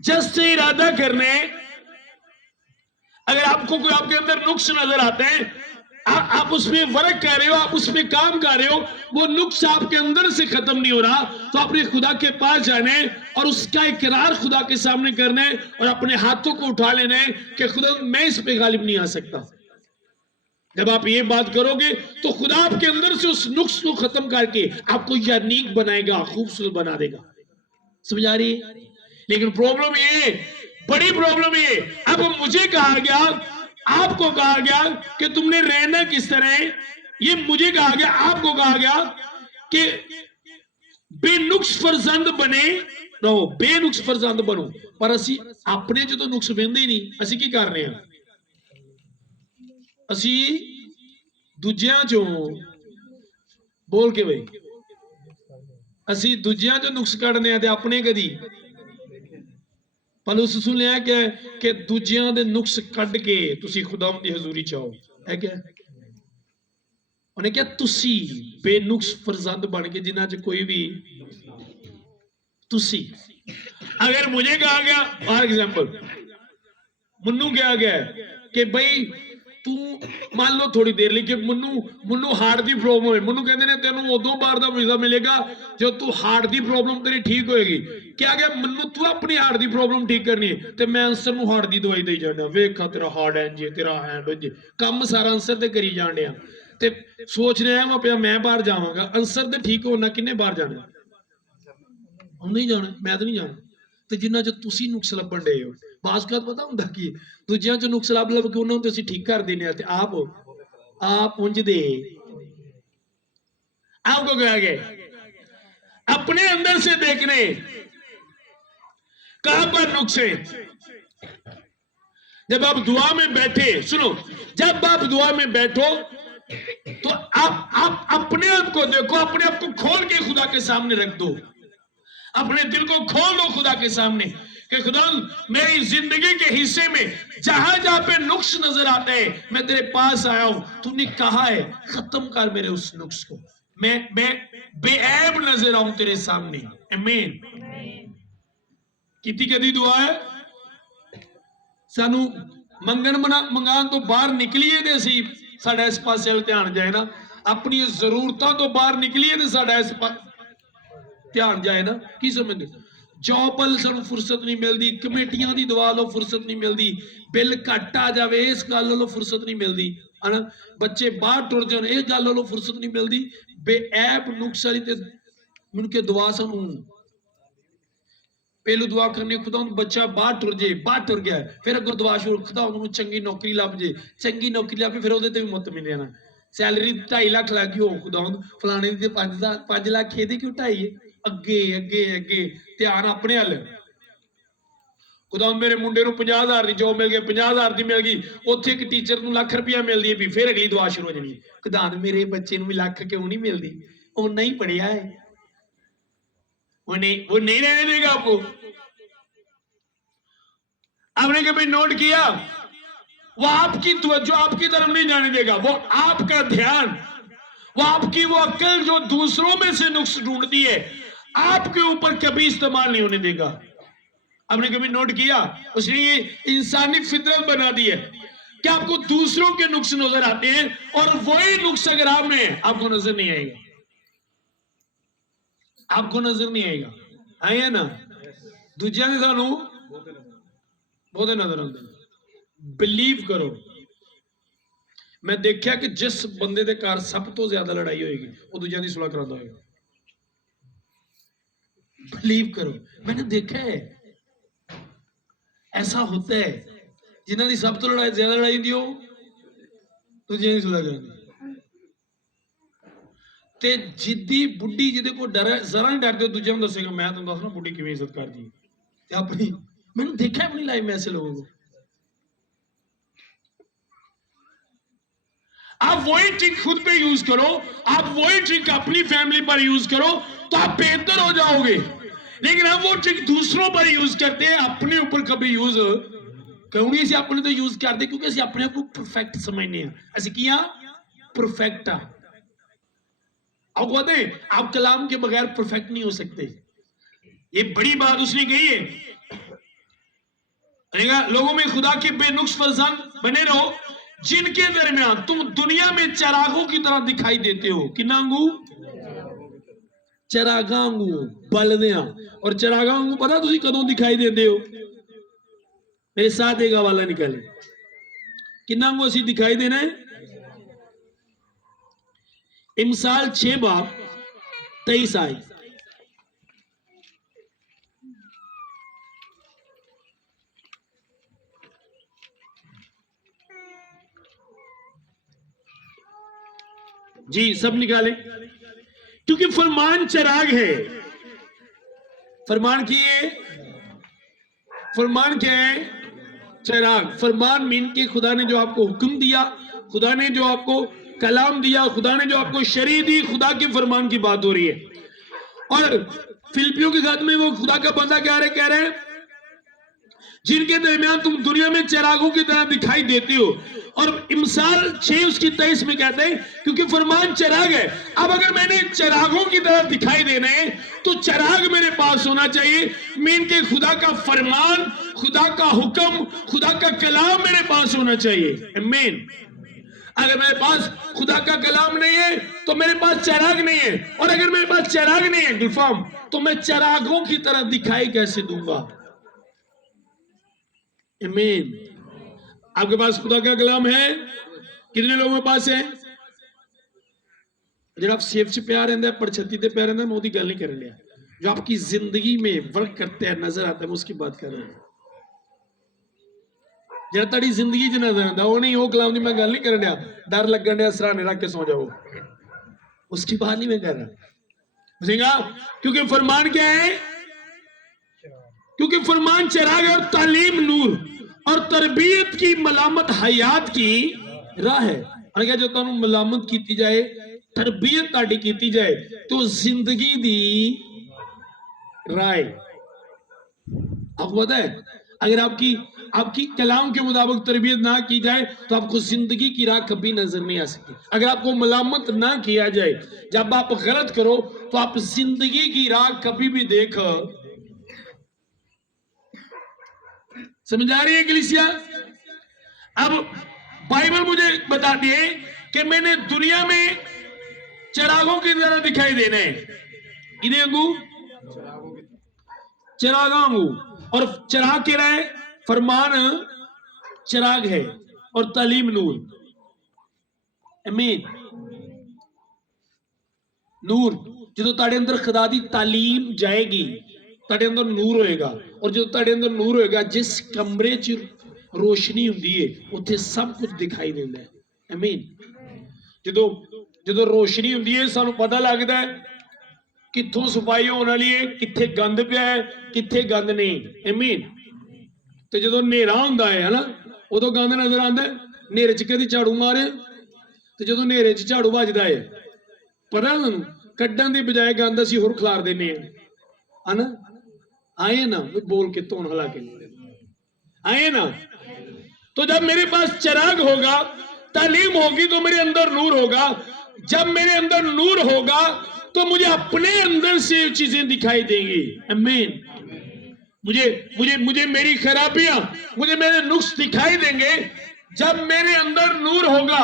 जस्ट से इरादा करने। अगर आपको कोई आपके अंदर नुक्स नजर आते हैं, आप उसमें वर्क कर रहे हो, आप उसमें काम कर रहे हो, वो नुक्स आपके अंदर से खत्म नहीं हो रहा, तो आपने खुदा के पास जाना है और उसका इकरार खुदा के सामने करना है और अपने हाथों को उठा लेना है कि खुदा मैं इस पे गालिब नहीं आ सकता। जब आप ये बात करोगे तो खुदा आपके अंदर से उस नुक्स को खत्म करके आपको यूनिक बनाएगा, खूबसूरत बना देगा। समझ आ रही है? लेकिन प्रॉब्लम ये, बड़ी प्रॉब्लम ये, अब मुझे कहा गया, आपको कहा गया कि तुमने रहना किस तरह है। ये मुझे कहा गया, आपको कहा गया कि बेनुक्स फरजंद बने रहो, बेनुक्स फरजंद बनो। पर असी अपने जो तो नुक्स वेंदे ही नहीं, असी की कर रहे हैं, असी दूजियां चो बोल के भाई असी दूजियां चो नुक्स कढ़ने ते अपने कदी। पलूस सुनिया कि दूजियां दे नुक्स कढ़ के तुसी खुदा दी हजूरी चाहो है क्या? उन्हें क्या तुसी बेनुक्स फरजंद बन के जिन्हां च कोई भी तुसी। अगर मुझे कहा गया, फॉर एग्जाम्पल मन्नू कहा गया कि भाई तू मान लो थोड़ी देर लिए कि मन्नू हार्ट की प्रॉब्लम है, मन्नू कहते हैं तेन उदों बाहर का वीजा मिलेगा जो तू हार्ट की प्रॉब्लम तेरी ठीक होएगी। क्या गया मन्नू तू अपनी हार्ट की प्रॉब्लम ठीक करनी है, तो मैं अंसर नूं हार्ट की दवाई दे जाना, वेखा तेरा हार्ट इंज है, तेरा हैंड इंज, काम सारा अंसर ते करी जान दिया ते सोच रहा मैं पिया मैं बाहर जावांगा, अंसर ते ठीक होना किन्ने बाहर जाना? नहीं जाना, मैं तो नहीं जाना। तो जिन्ना जो तुसी नुक्स लभण डे हो, बासकत पता हुंदा की दूजियां जो नुक्स लभ के उन्होंने तो असीं ठीक कर देने ते आप उंज दे। आपको कहा गया अपने अंदर से देखने कहां पर नुक्स है। जब आप दुआ में बैठे, सुनो, जब आप दुआ में बैठो तो आप अपने आप को देखो, अपने आप को खोल के खुदा के सामने रख दो, अपने दिल को खोल दो खुदा के सामने कि खुदा मेरी जिंदगी के हिस्से में जहां जहां पे नुक्स नजर आते हैं मैं तेरे पास आया हूं, तूने कहा है खत्म कर मेरे उस नुक्स को, मैं बेऐब नजर आऊं तेरे सामने। आमीन। कितनी कदी दुआ है सानू मंगान तो बाहर निकलीए ते असीं साडा इस पासे वाल ध्यान जाए ना, अपनी जरूरतों तो बाहर निकलीए ते साडा इस ध्यान जाए ना। की समझते? जॉब वाल सानू फुर्सत नहीं मिलती, कमेटियां की दवा लो फुर्सत नहीं मिलती, बिल घट आ जाए इस गल लो फुर्सत नहीं मिलती, है ना, बच्चे बाहर टुर जान इस गल लो फुर्सत नहीं मिलती। बेऐब नुक्स वाली ते मुन के दुआ सानू पहलू दुआ करनी खुदा बच्चा बाहर टुर जे, बाहर टुर गया, फिर अगर दुआ शुरू खुदा उन्होंने चंगी नौकरी लभ जे, चंगी नौकरी लभ फिर भी मत मिले ना, सैलरी 2.5 लाख लग गई हो खुदा फलाने की 5 लाख ये क्यों 2.5 अगे अगे अगे ध्यान अपने हल। खुदा मेरे मुंडे को 50,000 की जॉब मिल गई, 50,000 की मिल गई, उत्थे एक टीचर को लाख रुपया मिलती है, फिर अगली दुआ शुरू हो जानी, खुदा मेरे बच्चे भी लाख क्यों नहीं मिलती, वो नहीं पढ़िया है, वो नहीं रहने देगा आपको। आपने कभी नोट किया वो आपकी तवज्जो आपकी तरफ नहीं जाने देगा, वो आपका ध्यान, वो आपकी वो अक्ल जो दूसरों में से नुक्स ढूंढती है आपके ऊपर कभी इस्तेमाल नहीं होने देगा। आपने कभी नोट किया? उसने ये इंसानी फितरत बना दी है कि आपको दूसरों के नुक्स नजर आते हैं और वही नुक्स अगर आप में है आपको नजर नहीं आएगा, आपको नजर नहीं आएगा। आए ना दूजिया ने सानू बहुत नजर आते। बिलीव करो, मैं देखा कि जिस बंदे के घर सब तो ज्यादा लड़ाई होगी वो दूजिया की सुलह कराता होगा। बिलीव करो, मैंने देखा है ऐसा होता है। जिन्हों की सब तो लड़ाई ज्यादा लड़ाई दी हो दूजिया की सुलह कराते ते जिद्दी बुढ़ी जिदे को डर है जरा नहीं डरते दूजे को दसेगा मैं तुम दसना बुढ़ी किवें इज्जत करती है अपनी। मैंने देखा अपनी लाइफ में ऐसे लोगों को। आप वही ट्रिक खुद पे यूज करो, आप वही ट्रिक अपनी फैमिली पर यूज करो तो आप बेहतर हो जाओगे। लेकिन हम वो ट्रिक दूसरों पर यूज करते हैं, अपने ऊपर कभी यूज क्यों नहीं? अपने तो यूज करते क्योंकि असं अपने आप को परफेक्ट समझने हैं। असं किया परफेक्ट आ। आप कहते हैं आप कलाम के बगैर परफेक्ट नहीं हो सकते। ये बड़ी बात उसने कही है। लोगों में खुदा के बेनुक्स फर्जंद बने रहो जिनके दरमियान तुम दुनिया में चरागों की तरह दिखाई देते हो। किनांगू चरागांगू बलदिया और चरागांगू पता तुम कदों दिखाई देते हो? मेरे साथ एक हवाला निकाले किनांगू असी दिखाई देना है। इमसाल 6 बाब 23 आयत। जी सब निकाले, क्योंकि फरमान चराग है। फरमान की है, फरमान क्या है? चराग। फरमान मीन के खुदा ने जो आपको हुक्म दिया, खुदा ने जो आपको कलाम दिया, खुदा ने जो आपको शरीयत दी, खुदा के फरमान की बात हो रही है। और फिलिपियों के खत में वो खुदा का बंदा कह रहे हैं जिनके दरमियान तुम दुनिया में चरागों की तरह दिखाई देते हो। और इमसाल 6 उसकी 23 में कहते हैं क्योंकि फरमान चराग है। अब अगर मैंने चरागों की तरह दिखाई देना है तो चराग मेरे पास होना चाहिए। मीन के खुदा का फरमान, खुदा का हुक्म, खुदा का कलाम मेरे पास होना चाहिए। आमीन। अगर मेरे पास खुदा का कलाम नहीं है तो मेरे पास चराग नहीं है, और अगर मेरे पास चराग नहीं है गुलफाम तो मैं चरागों की तरह दिखाई कैसे दूंगा? आमीन। आपके पास खुदा का कलाम है? कितने लोगों के पास है? जो आप सेफ से प्यार रहता है पर छत्ती से प्यार रहता है, मैं उसकी गल नहीं कर रहा। जो आपकी जिंदगी में वर्क करते हैं नजर आता है मैं उसकी बात कर रहा हूं। जो ताड़ी जिंदगी च नजर आता वो नहीं, वो कलाम की मैं गल नहीं कर रहा। डर लगन दिया सराहने रख के सो जाओ, उसकी बात नहीं मैं कर रहा। क्योंकि फरमान क्या है? क्योंकि फरमान चराग और तालीम नूर और तरबियत की मलामत हयात की राह है। और क्या जो तुम मलामत की जाए, तरबियत ताड़ी की जाए तो जिंदगी दी राह। आपको पता है अगर आपकी कलाम के मुताबिक तरबियत ना की जाए तो आपको जिंदगी की राह कभी नजर नहीं आ सकती। अगर आपको मलामत ना किया जाए, जब आप गलत करो तो आप जिंदगी की राह कभी भी देख समझ आ रही है कलीसिया? अब बाइबल मुझे बताती है कि मैंने दुनिया में चरागों की तरह दिखाई देना है। इन्हें अंगू चरागांगू और चराग के रहे फरमान चराग है और तालीम नूर। आमीन। नूर जो ताड़े अंदर खुदा दी तालीम जाएगी ताड़े अंदर नूर होएगा, और जो ताड़े अंदर नूर होएगा जिस कमरे च रोशनी हुंदी है उत्थे सब कुछ दिखाई देता है। आमीन। जो रोशनी हुंदी है सानू पता लगता है कित्थों सफाई होने वाली है, कित्थे गंद पिया है, कित्थे गंद नहीं। आमीन। तो जो नेरा हुंदा है ना उदों गंद नजर आता है। नेरे च कदी झाड़ू मारे तो जो नेरे च झाड़ू बजदा है पता तुहानू कड्डण दी बजाय गंद असीं होर खलार देने है ना। आए ना बोल के तोन हला के आए ना। तो जब मेरे पास चराग होगा, तालीम होगी तो मेरे अंदर नूर होगा। जब मेरे अंदर नूर होगा तो मुझे अपने अंदर से चीजें दिखाई देंगी। आमीन। मुझे मुझे मुझे मेरी खराबियां, मुझे मेरे नुक्स दिखाई देंगे। जब मेरे अंदर नूर होगा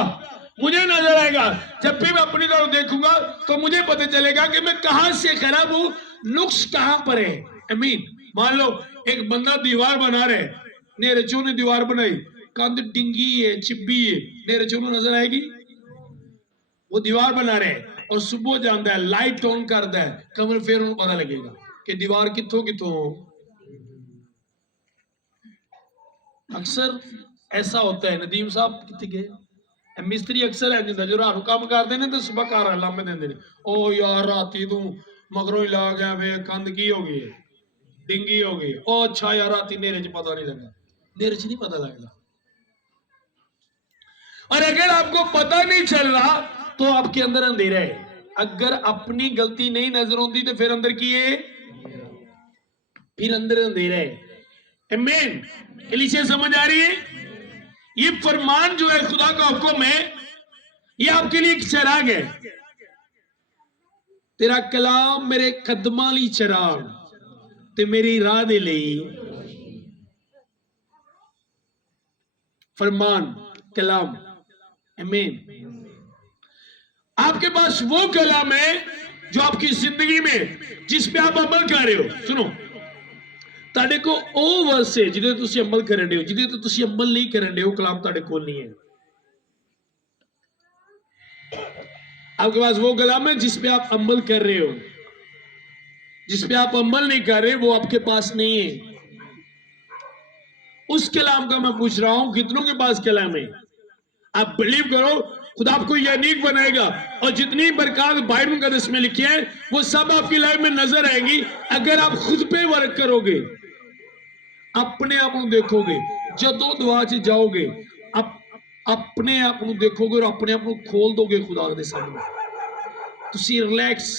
मुझे नजर आएगा। जब भी मैं अपनी तरफ देखूंगा तो मुझे पता चलेगा कि मैं कहां से खराब हूं, नुक्स कहां पर है। आमीन। मान लो एक बंदा दीवार बना रहे, नेरे चो ने दीवार बनाई, कंध डिंगी है, चिब्बी है, नेरे चो नजर आएगी? वो दीवार बना रहे और सुबह जाता है, लाइट ऑन करता है, कमर फिर उन्हें पता लगेगा कि दीवार कितों कितों। अक्सर ऐसा होता है। नदीम साहब कितने गए? मिस्त्री अक्सर है जिंदा जो रात काम करते हैं तो सुबह घर लामे देंगे, ओ यार राती तू मगरों ही ला गया वे, कंध की हो गई, डिंगी हो गई। ओ अच्छा यार राती नेरे च पता नहीं लगा। नेरे च नहीं पता लगता। और अगर आपको पता नहीं चल रहा तो आपके अंदर अंधेरा है। अगर अपनी गलती नहीं नजर आती तो फिर अंदर की है, फिर अंदर अंधेरा है। आमीन। कलीसिया समझ आ रही है? ये फरमान जो है खुदा का हुक्म है, ये आपके लिए एक चिराग है। तेरा कलाम मेरे कदमां ली चिराग ते मेरी राह दे लई। फरमान, कलाम। आमीन। आपके पास वो कलाम है जो आपकी जिंदगी में, जिस पे आप अमल कर रहे हो। सुनो, ताड़े को ओ वर्स है जिदे तुसी अमल करन दे हो, जिदे तो तुसी अमल नहीं करन दे हो, कलाम ताड़े कोल नहीं है। आपके पास वो कलाम है जिस पे आप अमल कर रहे हो, जिस पे आप अमल नहीं कर रहे वो आपके पास नहीं है। उस कलाम का मैं पूछ रहा हूं, कितनों के पास कलाम है? आप बिलीव करो, खुदा आपको यूनिक बनाएगा और जितनी बरकत बाइबल मुकद्दस में लिखी है वो सब आपकी लाइफ में नजर आएंगी अगर आप खुद पे वर्क करोगे, अपने आप को देखोगे। जदों दुआ च जाओगे अपने आप को देखोगे और अपने आप को खोल दोगे खुदा के सामने, तुसी रिलैक्स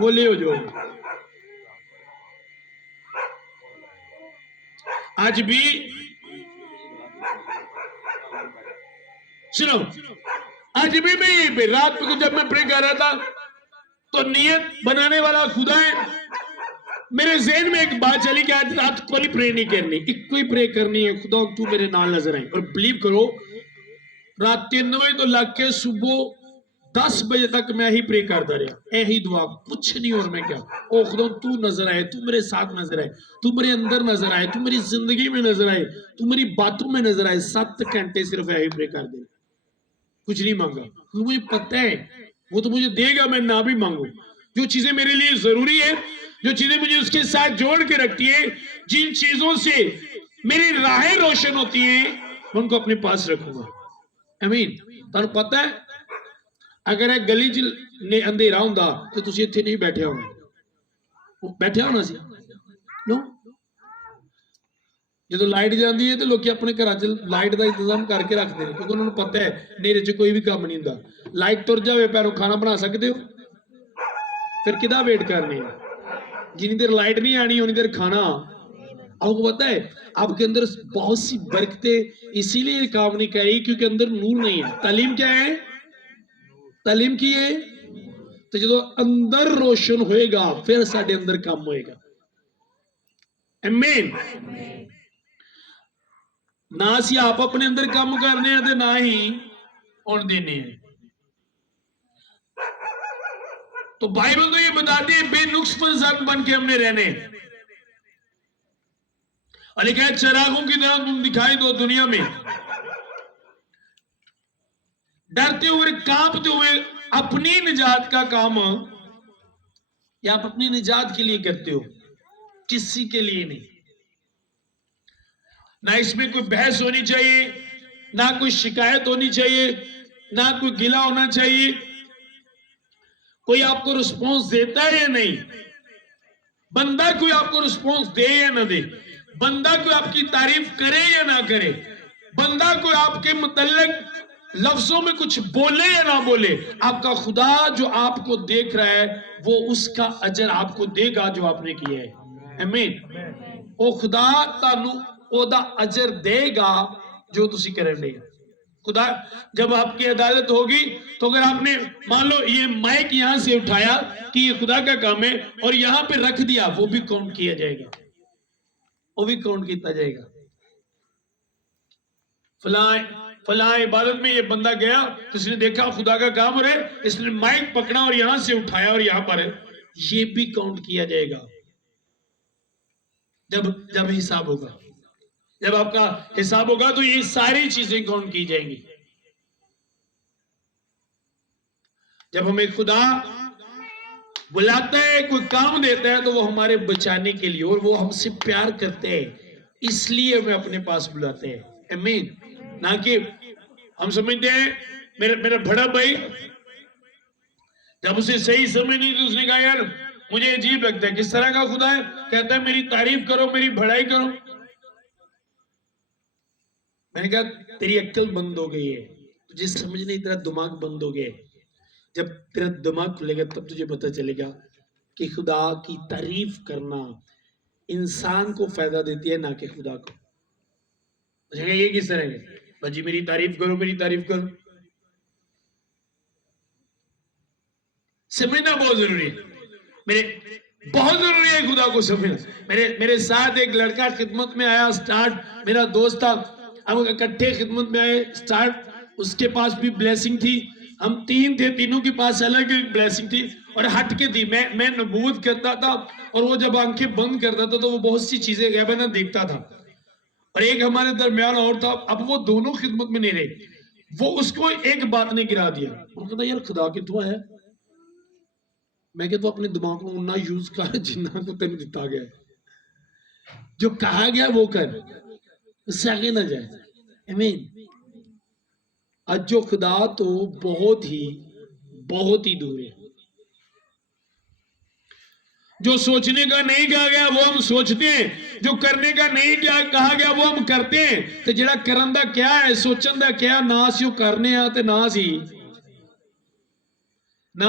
होले हो जाओगे। आज भी सुनो, आज भी मैं रात को जब मैं प्रे कर रहा था तो नियत बनाने वाला खुदा है। मेरे ज़हन में एक बात चली कि आज रात को ही प्रे नहीं करनी, एक कोई प्रे करनी है, खुदा तू मेरे नाल नजर आए। और बिलीव करो, रात 3 बजे तो लग के सुबह 10 बजे तक मैं ही प्रे करता रहा, यही दुआ, कुछ नहीं। और मैं क्या, ओ खुदा तू नजर आए, तू मेरे साथ नजर आए, तू मेरे अंदर नजर आए, तू मेरी जिंदगी में नजर आए, तू मेरी बातों में नजर आए। 7 घंटे सिर्फ यही प्रे कर दे, कुछ नहीं मांगा, क्योंकि मुझे पता है वो तो मुझे देगा, मैं ना भी मांगू। जो चीजें मेरे लिए जरूरी है, जो चीजें मुझे उसके साथ जोड़ के रखती है, जिन चीजों से मेरी राहें रोशन होती हैं, मैं उनको अपने पास रखूंगा। आमीन। तुहानू पता है अगर एक गली च अंधेरा हुंदा तो तुसीं इत्थे नहीं बैठे होना, बैठे होना सी नो। जो लाइट जाती है तो लोग अपने घर च लाइट का इंतजाम करके रखते हैं, क्योंकि उन्होंने पता है नेरे च कोई भी काम नहीं होंदा। लाइट तुर जाए पैरों खाना बना सकते हो, फिर किदा वेट करनी है? जिनी देर लाइट नहीं आनी उन्नी देर खाना। आपको पता है आपके अंदर बहुत सी बरकतें इसीलिए काम नहीं कर रही क्योंकि अंदर नूर नहीं है। तालीम क्या है? तालीम की है तो जो अंदर रोशन होएगा फिर साडे अंदर काम होएगा। आमीन। ना असी आप अपने अंदर काम करने हैं ना ही उन देने हैं। तो बाइबल तो ये बताती है बेनुक्स फर्जंद बन के हमने रहने, और लिखा है चिरागों की तरह तुम दिखाई दो दुनिया में, डरते हुए कांपते हुए अपनी निजात का काम या आप अपनी निजात के लिए करते हो, किसी के लिए नहीं। ना इसमें कोई बहस होनी चाहिए, ना कोई शिकायत होनी चाहिए, ना कोई गिला होना चाहिए। कोई आपको रिस्पॉन्स देता है या नहीं, बंदा कोई आपको रिस्पॉन्स दे या ना दे, बंदा कोई आपकी तारीफ करे या ना करे, बंदा कोई आपके मुतल्लिक लफ्जों में कुछ बोले या ना बोले, आपका खुदा जो आपको देख रहा है वो उसका अजर आपको देगा जो आपने किया है। आमीन। वो खुदा तानू ओदा अजर देगा जो तुसी करन दे। खुदा जब आपकी अदालत होगी तो अगर आपने मान लो ये माइक यहां से उठाया कि ये खुदा का काम है और यहां पे रख दिया, वो भी काउंट किया जाएगा, वो भी काउंट किया जाएगा। फला इबादत में ये बंदा गया तो इसने देखा खुदा का काम हो रहा है, इसने माइक पकड़ा और यहां से उठाया और यहां पर है, ये भी काउंट किया जाएगा जब जब हिसाब होगा। जब आपका हिसाब होगा तो ये सारी चीजें काउंट की जाएंगी। जब हमें खुदा बुलाता है, कोई काम देता है, तो वो हमारे बचाने के लिए, और वो हमसे प्यार करते हैं इसलिए हमें अपने पास बुलाते हैं। आमीन। ना कि हम समझते हैं मेरा बड़ा भाई जब उसे सही समय नहीं तो उसने कहा यार मुझे अजीब लगता है, किस तरह का खुदा है, कहता है मेरी तारीफ करो, मेरी बड़ाई करो। मैंने कहा तेरी अक्ल बंद हो गई है, तुझे समझ नहीं, तेरा दिमाग बंद हो गया है। जब तेरा दिमाग खुलेगा तब तुझे पता चलेगा कि खुदा की तारीफ करना इंसान को फायदा देती है, ना कि खुदा को। ये किस तरह है, जी मेरी तारीफ करो, मेरी तारीफ करो। समझना बहुत जरूरी है, बहुत जरूरी है खुदा को समझना। मेरे साथ एक लड़का खिदमत में आया, स्टार्ट, मेरा दोस्त था, हम इकट्ठे खिदमत में आए, स्टार्ट। उसके पास भी ब्लेसिंग थी, हम तीन थे, तीनों के पास अलग ब्लेसिंग थी और हट के थी। मैं नबूवत करता था और वो जब आंखें बंद करता था तो वो बहुत सी चीजें गैबना देखता था। और एक हमारे दरमियान और था, अब वो दोनों खिदमत में नहीं रहे, वो उसको एक बात ने गिरा दिया। वो कहता यार खुदा कितों है? मैं कहता अपने दिमाग को उन्ना यूज कर जिन्ना को तेन दिता गया, जो कहा गया वो कर, उससे आगे ना जाए। आमीन। आज जो खुदा तो बहुत ही दूर है। जो सोचने का नहीं कहा गया वो हम सोचते हैं, जो करने का नहीं कहा गया वो हम करते हैं। तो जेड़ा करन दा क्या है, सोचन दा क्या, ना सी करने आ ते ना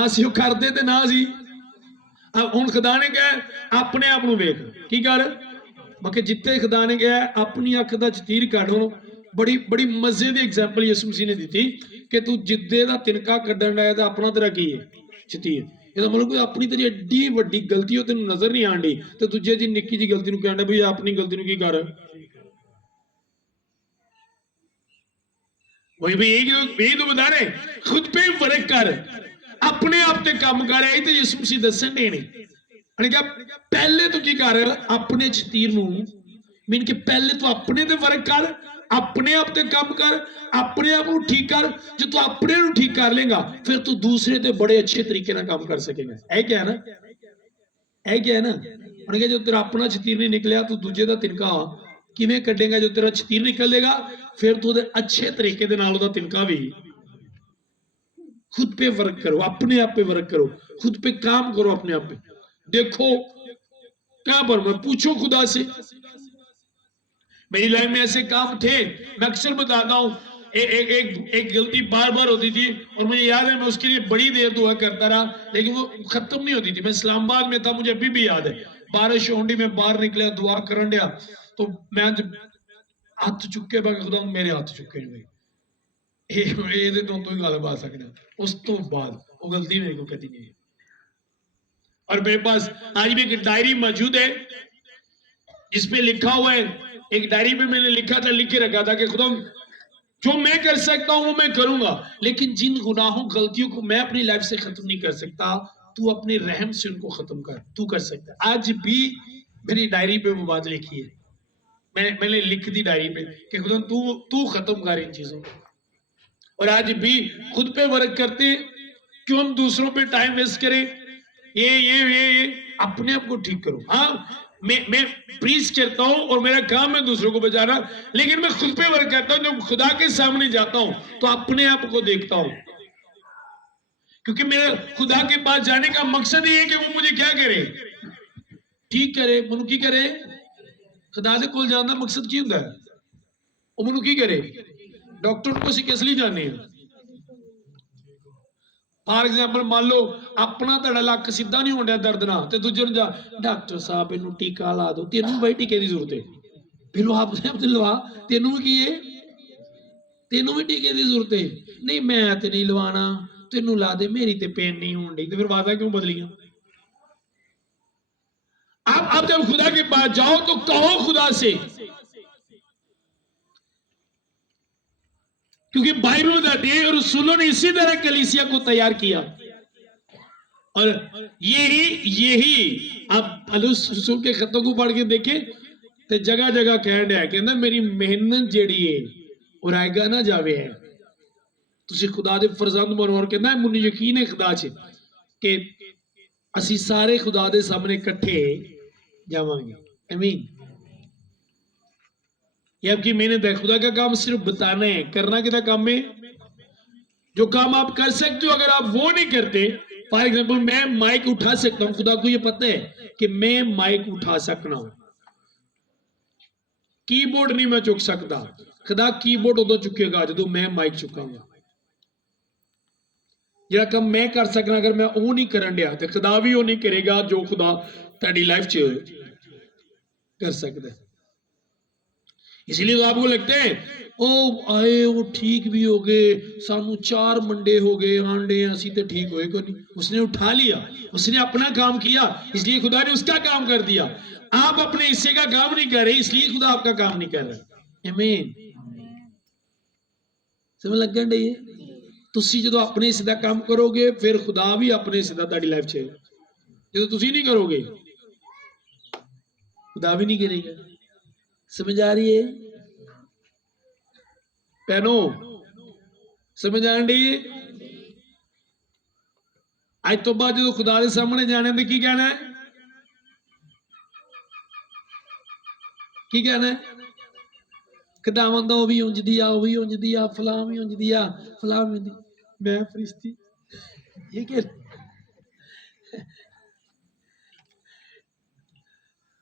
सी करते ते ना सी। अब हुण खुदा ने कहा अपने आप नूं वेख, की कर, मैं जिथे खुदा ने कहा अपनी अख दा चतीर काढो। बड़ी मजे की एग्जाम्पल यसू मसीह ने दी कि तू जिद्दे दा तिनका कड्ढण लाया तो अपना तेरा की है चतीर। ਇਹਦਾ मतलब कोई अपनी तेरी एड्डी वड्डी गलती हो तेन नजर नहीं आंदी तो दूजे जी निक्की जी गलती कहना भी अपनी गलती की कर, वही भी यही तो बता रहे, खुद पे फर्क कर, अपने आप ते काम कर। यही तो यीशु मसीह दसन दे ने क्या, पहले तो की कर अपने शतीर नूं, मीन के पहले तो अपने ते फर्क कर, अपने आप ते काम कर, अपने आप को ठीक कर। जो तू अपने को ठीक कर लेगा फिर तू दूसरे ते बड़े अच्छे तरीके ना काम कर सकेगा। है क्या है ना, है क्या है ना। उन्होंने जो तेरा अपना शतीर नहीं निकलिया तू दूजे का तिनका किवें कड्डेगा। जो तेरा शतीर निकलेगा फिर तू अच्छे तरीके दे नाल ओहदा तिनका भी। खुद पे वर्क करो, अपने आप पे वर्क करो, खुद पे काम करो, अपने आप पे देखो क्या पर मैं पूछो खुदा से। मेरी लाइफ में ऐसे काम थे, मैं अक्सर बताता हूँ, एक गलती बार बार होती थी और मुझे याद है मैं उसके लिए बड़ी देर दुआ करता रहा लेकिन वो खत्म नहीं होती थी। मैं इस्लामाबाद में था, मुझे अभी भी याद है, बारिश होंडी में बाहर निकला दुआ करन दिया तो मैं हाथ चुके खुदा मेरे हाथ चुके तो ही गल पा सकना। उस तो बाद वो गलती मेरे को कभी नहीं है। और मेरे पास आज भी एक डायरी मौजूद है जिसमें लिखा हुआ है, एक डायरी में मैंने लिखा था, लिख के रखा था कि खुदा जो मैं कर सकता हूं वो मैं करूंगा, लेकिन जिन गुनाहों गलतियों को मैं अपनी लाइफ से खत्म नहीं कर सकता तू अपने रहम से उनको खत्म कर, तू कर सकता है। आज भी मेरी डायरी पे वो बात लिखी है, मैंने लिख दी डायरी पे कि खुदा तू खत्म कर इन चीजों को। और आज भी खुद पे वर्क करते, क्यों हम दूसरों पे टाइम वेस्ट करें। ये अपने आप को ठीक करो। हाँ मैं प्रीच करता हूं और मेरा काम है दूसरों को बचाना, लेकिन मैं खुद पे वर्क करता हूं। जब खुदा के सामने जाता हूं तो अपने आप को देखता हूं, क्योंकि मेरा खुदा के पास जाने का मकसद ये है कि वो मुझे क्या करे, ठीक करे, मनु की करे। खुदा के कोल जाने का मकसद की हुंदा है, वो मनु की करे। डॉक्टर को किस लिए जाने हैं? फॉर एग्जाम्पल मान लो अपना तेरा लक सीधा नहीं होंडा दर्द ना, तो दूजे जा डॉक्टर साहब इनू टीका ला दो, तेनू भाई टीके की जरूरत है, फिर आप लवा तेनू की है। तेनों भी टीके की जरूरत है? नहीं मैं तो नहीं लवाना, तेनू ला दे, मेरी तो पेन नहीं होने डी। तो फिर वादा क्यों बदलियां? आप जब खुदा के पास जाओ तो कहो खुदा से, क्योंकि बाइबल बताती है और रसूलों ने इसी तरह कलीसिया को तैयार किया। और यही आप पौलुस रसूल के खतों को पढ़ के देखें तो जगह जगह कह रहा है, कहना मेरी मेहनत जेड़ी है और आएगा ना जावे है, तुसी खुदा दे फरजंद बनो। और कहना मुझे यकीन है खुदा च कि असी सारे खुदा दे सामने इकट्ठे जावांगे। आमीन। ये आपकी मेहनत है। खुदा का काम सिर्फ बताना है, करना कितना काम है। जो काम आप कर सकते हो अगर आप वो नहीं करते, फॉर एग्जाम्पल मैं माइक उठा सकता हूं, खुदा को ये पता है कि मैं माइक उठा सकना हूं, कीबोर्ड नहीं मैं चुक सकता। खुदा कीबोर्ड उदो चुकेगा जो मैं माइक चुकांगा। जो काम मैं कर सकना अगर मैं वो नहीं करन दिया तो खुदा भी वो नहीं करेगा जो खुदा तेरी लाइफ च कर सकता है। इसलिए तो आपको लगता है ओ आए वो ठीक भी हो गए, सानू 4 मंडे हो गए आंडे असी तो ठीक होए को नहीं। उसने उठा लिया, उसने अपना काम किया, इसलिए खुदा ने उसका काम कर दिया। आप अपने हिस्से का काम नहीं कर रहे, इसलिए खुदा आपका काम नहीं कर रहा। आमीन। समझ लगन डई है? तुसी जो अपने हिस्से का काम करोगे फिर खुदा भी अपने हिस्से का ताड़ी लाइफ च, जो तुसी नहीं करोगे खुदा भी नहीं करेगा। समझ आ रही है भैनो? समझ आ रही है? आज तो बाद जो खुदा के सामने जाने तो की कहना है, की कहना है? खुदावंद वो भी उंज दिया, वो भी उंज दिया, फलां भी उंज दिया, फलां भी दी। मैं फरिश्ती ये कह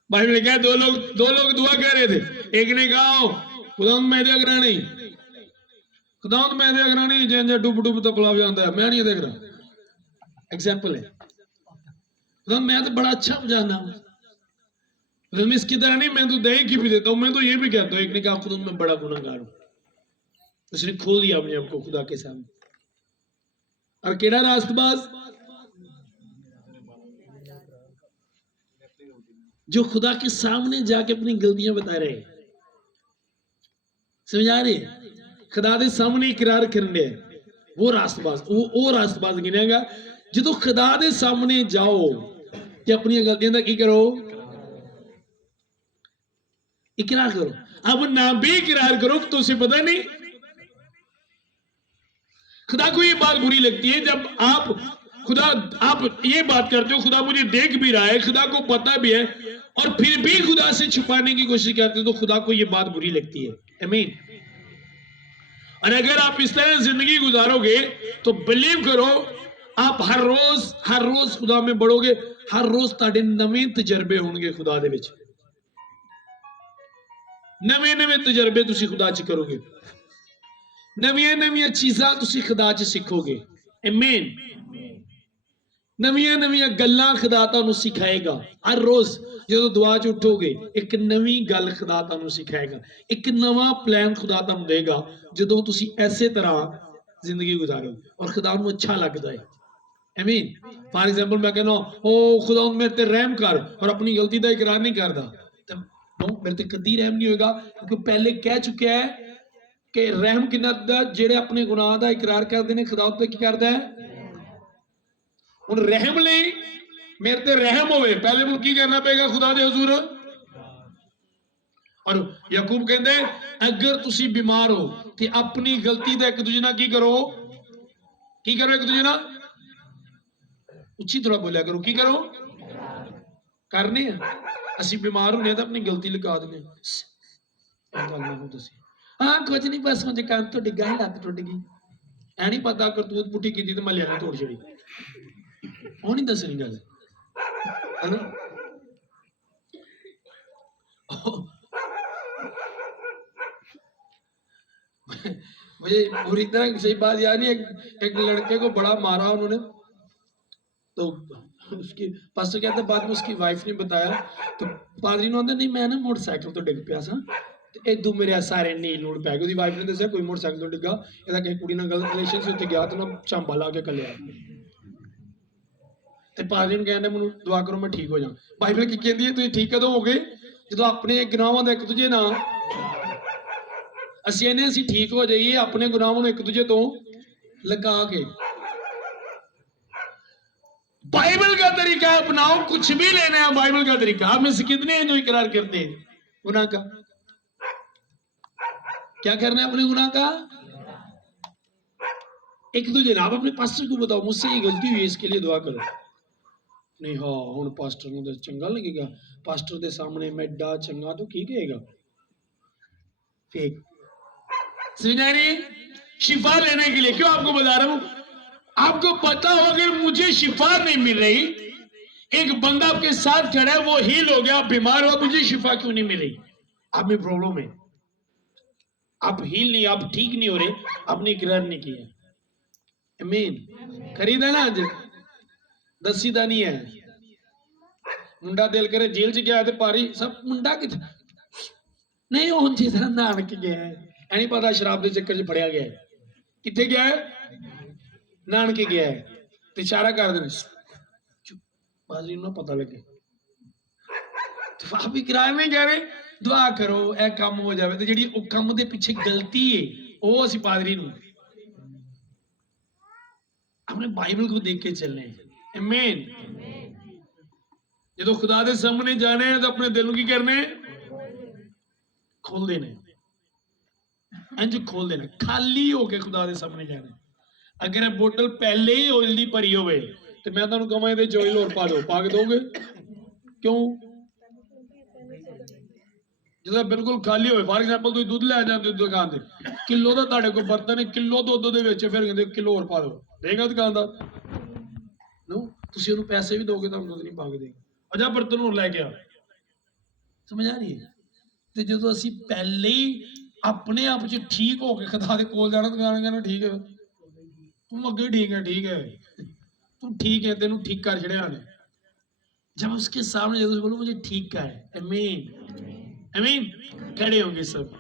बाइबल में क्या, दो लोग दुआ कर रहे थे। एक ने कहा खुदावंद मैं देख रहा नहीं, खुदावंद मैं देख रहा नहीं, जैसे डूब डूब तो पलाव जाता है, मैं नहीं देख रहा। एग्जाम्पल है, खुदावंद मैं तो बड़ा अच्छा जाना हूं, इसकी तरह नहीं, मैं तो दही की भी देता हूं, मैं तो ये भी कहता हूं। एक ने कहा खुदा मैं बड़ा गुनाहगार हूं। उसने खोल दिया अपने आपको खुदा के सामने। और केड़ा रास्तबाज जो खुदा के सामने जाके अपनी गलतियां बता रहे हैं। समझ आ रही है? खुदा के सामने इकरार करने वो रास्तबाज, वो रास्तबाज गिनेगा जो खुदा के सामने जाओ ते अपनी गलतियां का की करो, इकरार करो। अब ना भी इकरार करो तो उसे पता नहीं, खुदा को ये बात बुरी लगती है जब आप ये बात करते हो खुदा मुझे देख भी रहा है, खुदा को पता भी है, और फिर भी खुदा से छुपाने की कोशिश करते हो तो खुदा को ये बात बुरी लगती है। आमीन। और अगर आप इस तरह जिंदगी गुजारोगे तो बिलीव करो आप हर रोज खुदा में बढ़ोगे, हर रोज ताड़े नवे तजर्बे होंगे खुदा दे विच, नवे तजर्बे तुसी खुदा च करोगे, नवियां चीज़ां तुसी खुदा च सीखोगे। आमीन। नवियां गल्लां खुदा तुहानू सिखाएगा। हर रोज जो दुआ च उठोगे एक नवी गल खुदा तुहानू सिखाएगा, एक नवा प्लान खुदा तुहानू देगा जो तुसी ऐसे तरह जिंदगी गुजारोगे और खुदा नू अच्छा लगता है। आमीन। फॉर एग्जाम्पल मैं कहना ओ खुदा मेरे ते रहम कर और अपनी गलती का इकरार नहीं करता, तो मेरे ते कदी रहम नहीं होगा, क्योंकि पहले कह चुका है कि रहम किन्ना दा जेड़े अपने गुनाह का इकरार करते हैं खुदा उत्ते की करता है। हुण रहम ले मेरे ते रहम होवे पहले मुझे की करना पेगा खुदा दे हुजूर। और याकूब कहते अगर तुसी बीमार हो तो अपनी गलती का एक दूजे ना की करो, एक दूजे ना उच्ची थोड़ा बोलिया करो, की करो करने असी बीमार होने तो अपनी गलती लगा देने। हाँ कुछ नहीं बस मुझे कान तो डिगा ही लत्त टुट गई, ऐ नहीं पता करतूत पुठी की तो मैं लिया तोड़ छड़ी, वो नहीं दसनी गल है ना। मुझे पूरी तरह सही बात याद नहीं, एक लड़के को बड़ा मारा उन्होंने, तो उसकी पास्टर कहते बाद में उसकी वाइफ ने बताया, तो पादरी ने नहीं मैं ना मोटरसाइकिल तो डिग पिया सा ਤੇ ਇਦੋਂ ਮੇਰੇ ਸਾਰੇ ਨੀਲ ਨੂਲ ਪੈ ਗਏ। ਉਹਦੀ ਵਾਈਫ ਨੇ ਦੱਸਿਆ ਕੋਈ ਮੋਟਰਸਾਈਕਲ ਤੋਂ ਡਿੱਗਾ, ਇਹਦਾ ਕਿਸੇ ਕੁੜੀ ਨਾਲ ਗਲਤ ਰਿਲੇਸ਼ਨ ਸੀ, ਉੱਥੇ ਗਿਆ ਤੇ ਨਾ ਝਾਂਬਾ ਲਾ ਕੇ ਕੱਲਿਆ ਤੇ ਪਾਦਰੀ ਨੂੰ ਕਹਿੰਦੇ ਮੈਨੂੰ ਦੁਆ ਕਰੋ ਮੈਂ ਠੀਕ ਹੋ ਜਾ। ਬਾਈਬਲ ਕੀ ਕਹਿੰਦੀ ਹੈ ਤੁਸੀਂ ਠੀਕ ਕਦੋਂ ਹੋਗੇ? ਜਦੋਂ ਆਪਣੇ ਗੁਨਾਹਾਂ ਦਾ ਇੱਕ ਦੂਜੇ ਨਾਲ ਅਸੀਂ ਠੀਕ ਹੋ ਜਾਈਏ ਆਪਣੇ ਗੁਨਾਹਾਂ ਨੂੰ ਇੱਕ ਦੂਜੇ ਤੋਂ लगा के। बाइबल का तरीका अपनाओ, कुछ भी लेना है बाइबल का तरीका। आप में से कितने हैं जो इकरार करते हैं गुनाह का? क्या करना है अपने गुनाह का? एक दूसरे आप अपने पास्टर को बताओ मुझसे ये गलती हुई है इसके लिए दुआ करो। नहीं हाँ हूँ पास्टर को चंगा लगेगा, पास्टर के सामने मैं डा चंगा तो की कहेगा फेक। समझा रही? शिफा लेने के लिए क्यों आपको बता रहा हूं? आपको पता हो अगर मुझे शिफा नहीं मिल रही, एक बंदा आपके साथ खड़ा है वो हील हो गया, बीमार हुआ, मुझे शिफा क्यों नहीं मिल रही? आप में प्रॉब्लम है, आप हील नहीं, आप ठीक नहीं हो रहे, आपने इकरार नहीं किया। आमीन। खरीदा ना आज दसीदा नहीं है। मुंडा दिल करे जेल च गया तो पारी सब मुंडा किथे नहीं हो जिस नानक गया है, नहीं पता शराब के चक्कर च फड़िया गया है। किथे गया है? नानके गया है। तो इशारा कर देना बाजी ना पता लगे। तो आप भी किराए में कह रहे दुआ करो ए काम हो जाए, तो जी काम के पीछे गलती है वो असी पादरी नूं अपने बाइबल को देख के चलने। आमीन। जो खुदा के सामने जाने हैं तो अपने दिल की करने खोल देने, इंज खोल देना, खाली होके खुदा के सामने जाना। अगर ये बोतल पहले ही ऑयल की भरी होवे तो मैं तुहानूं कहां इहदे च ऑयल होर पा दो, पा के दोगे? क्यों? जो बिल्कुल खाली होवे, फॉर एग्जांपल तुसीं दुध लै जांदे हो दुकान ते, किलो दा तुहाडे कोल बर्तन है, किलो दुध दे विच फिर कहंदे किलो होर पा दो, देगा दुकानदार? नो, तुसीं उहनूं पैसे भी दोगे तुहानूं दुध नहीं पा के देगा, अजा बर्तन होर लै के आ। समझ आ रही है? तो जो असी पहले ही अपने आप च ठीक होके खुदा दे कोल जाना तो कहना ठीक है तू अगे ठीक है तू ठीक है, तेनू ठीक कर छड़िया ने। जब उसके सामने जब बोलो मुझे ठीक कर, आमीन आमीन, खड़े होंगे सब।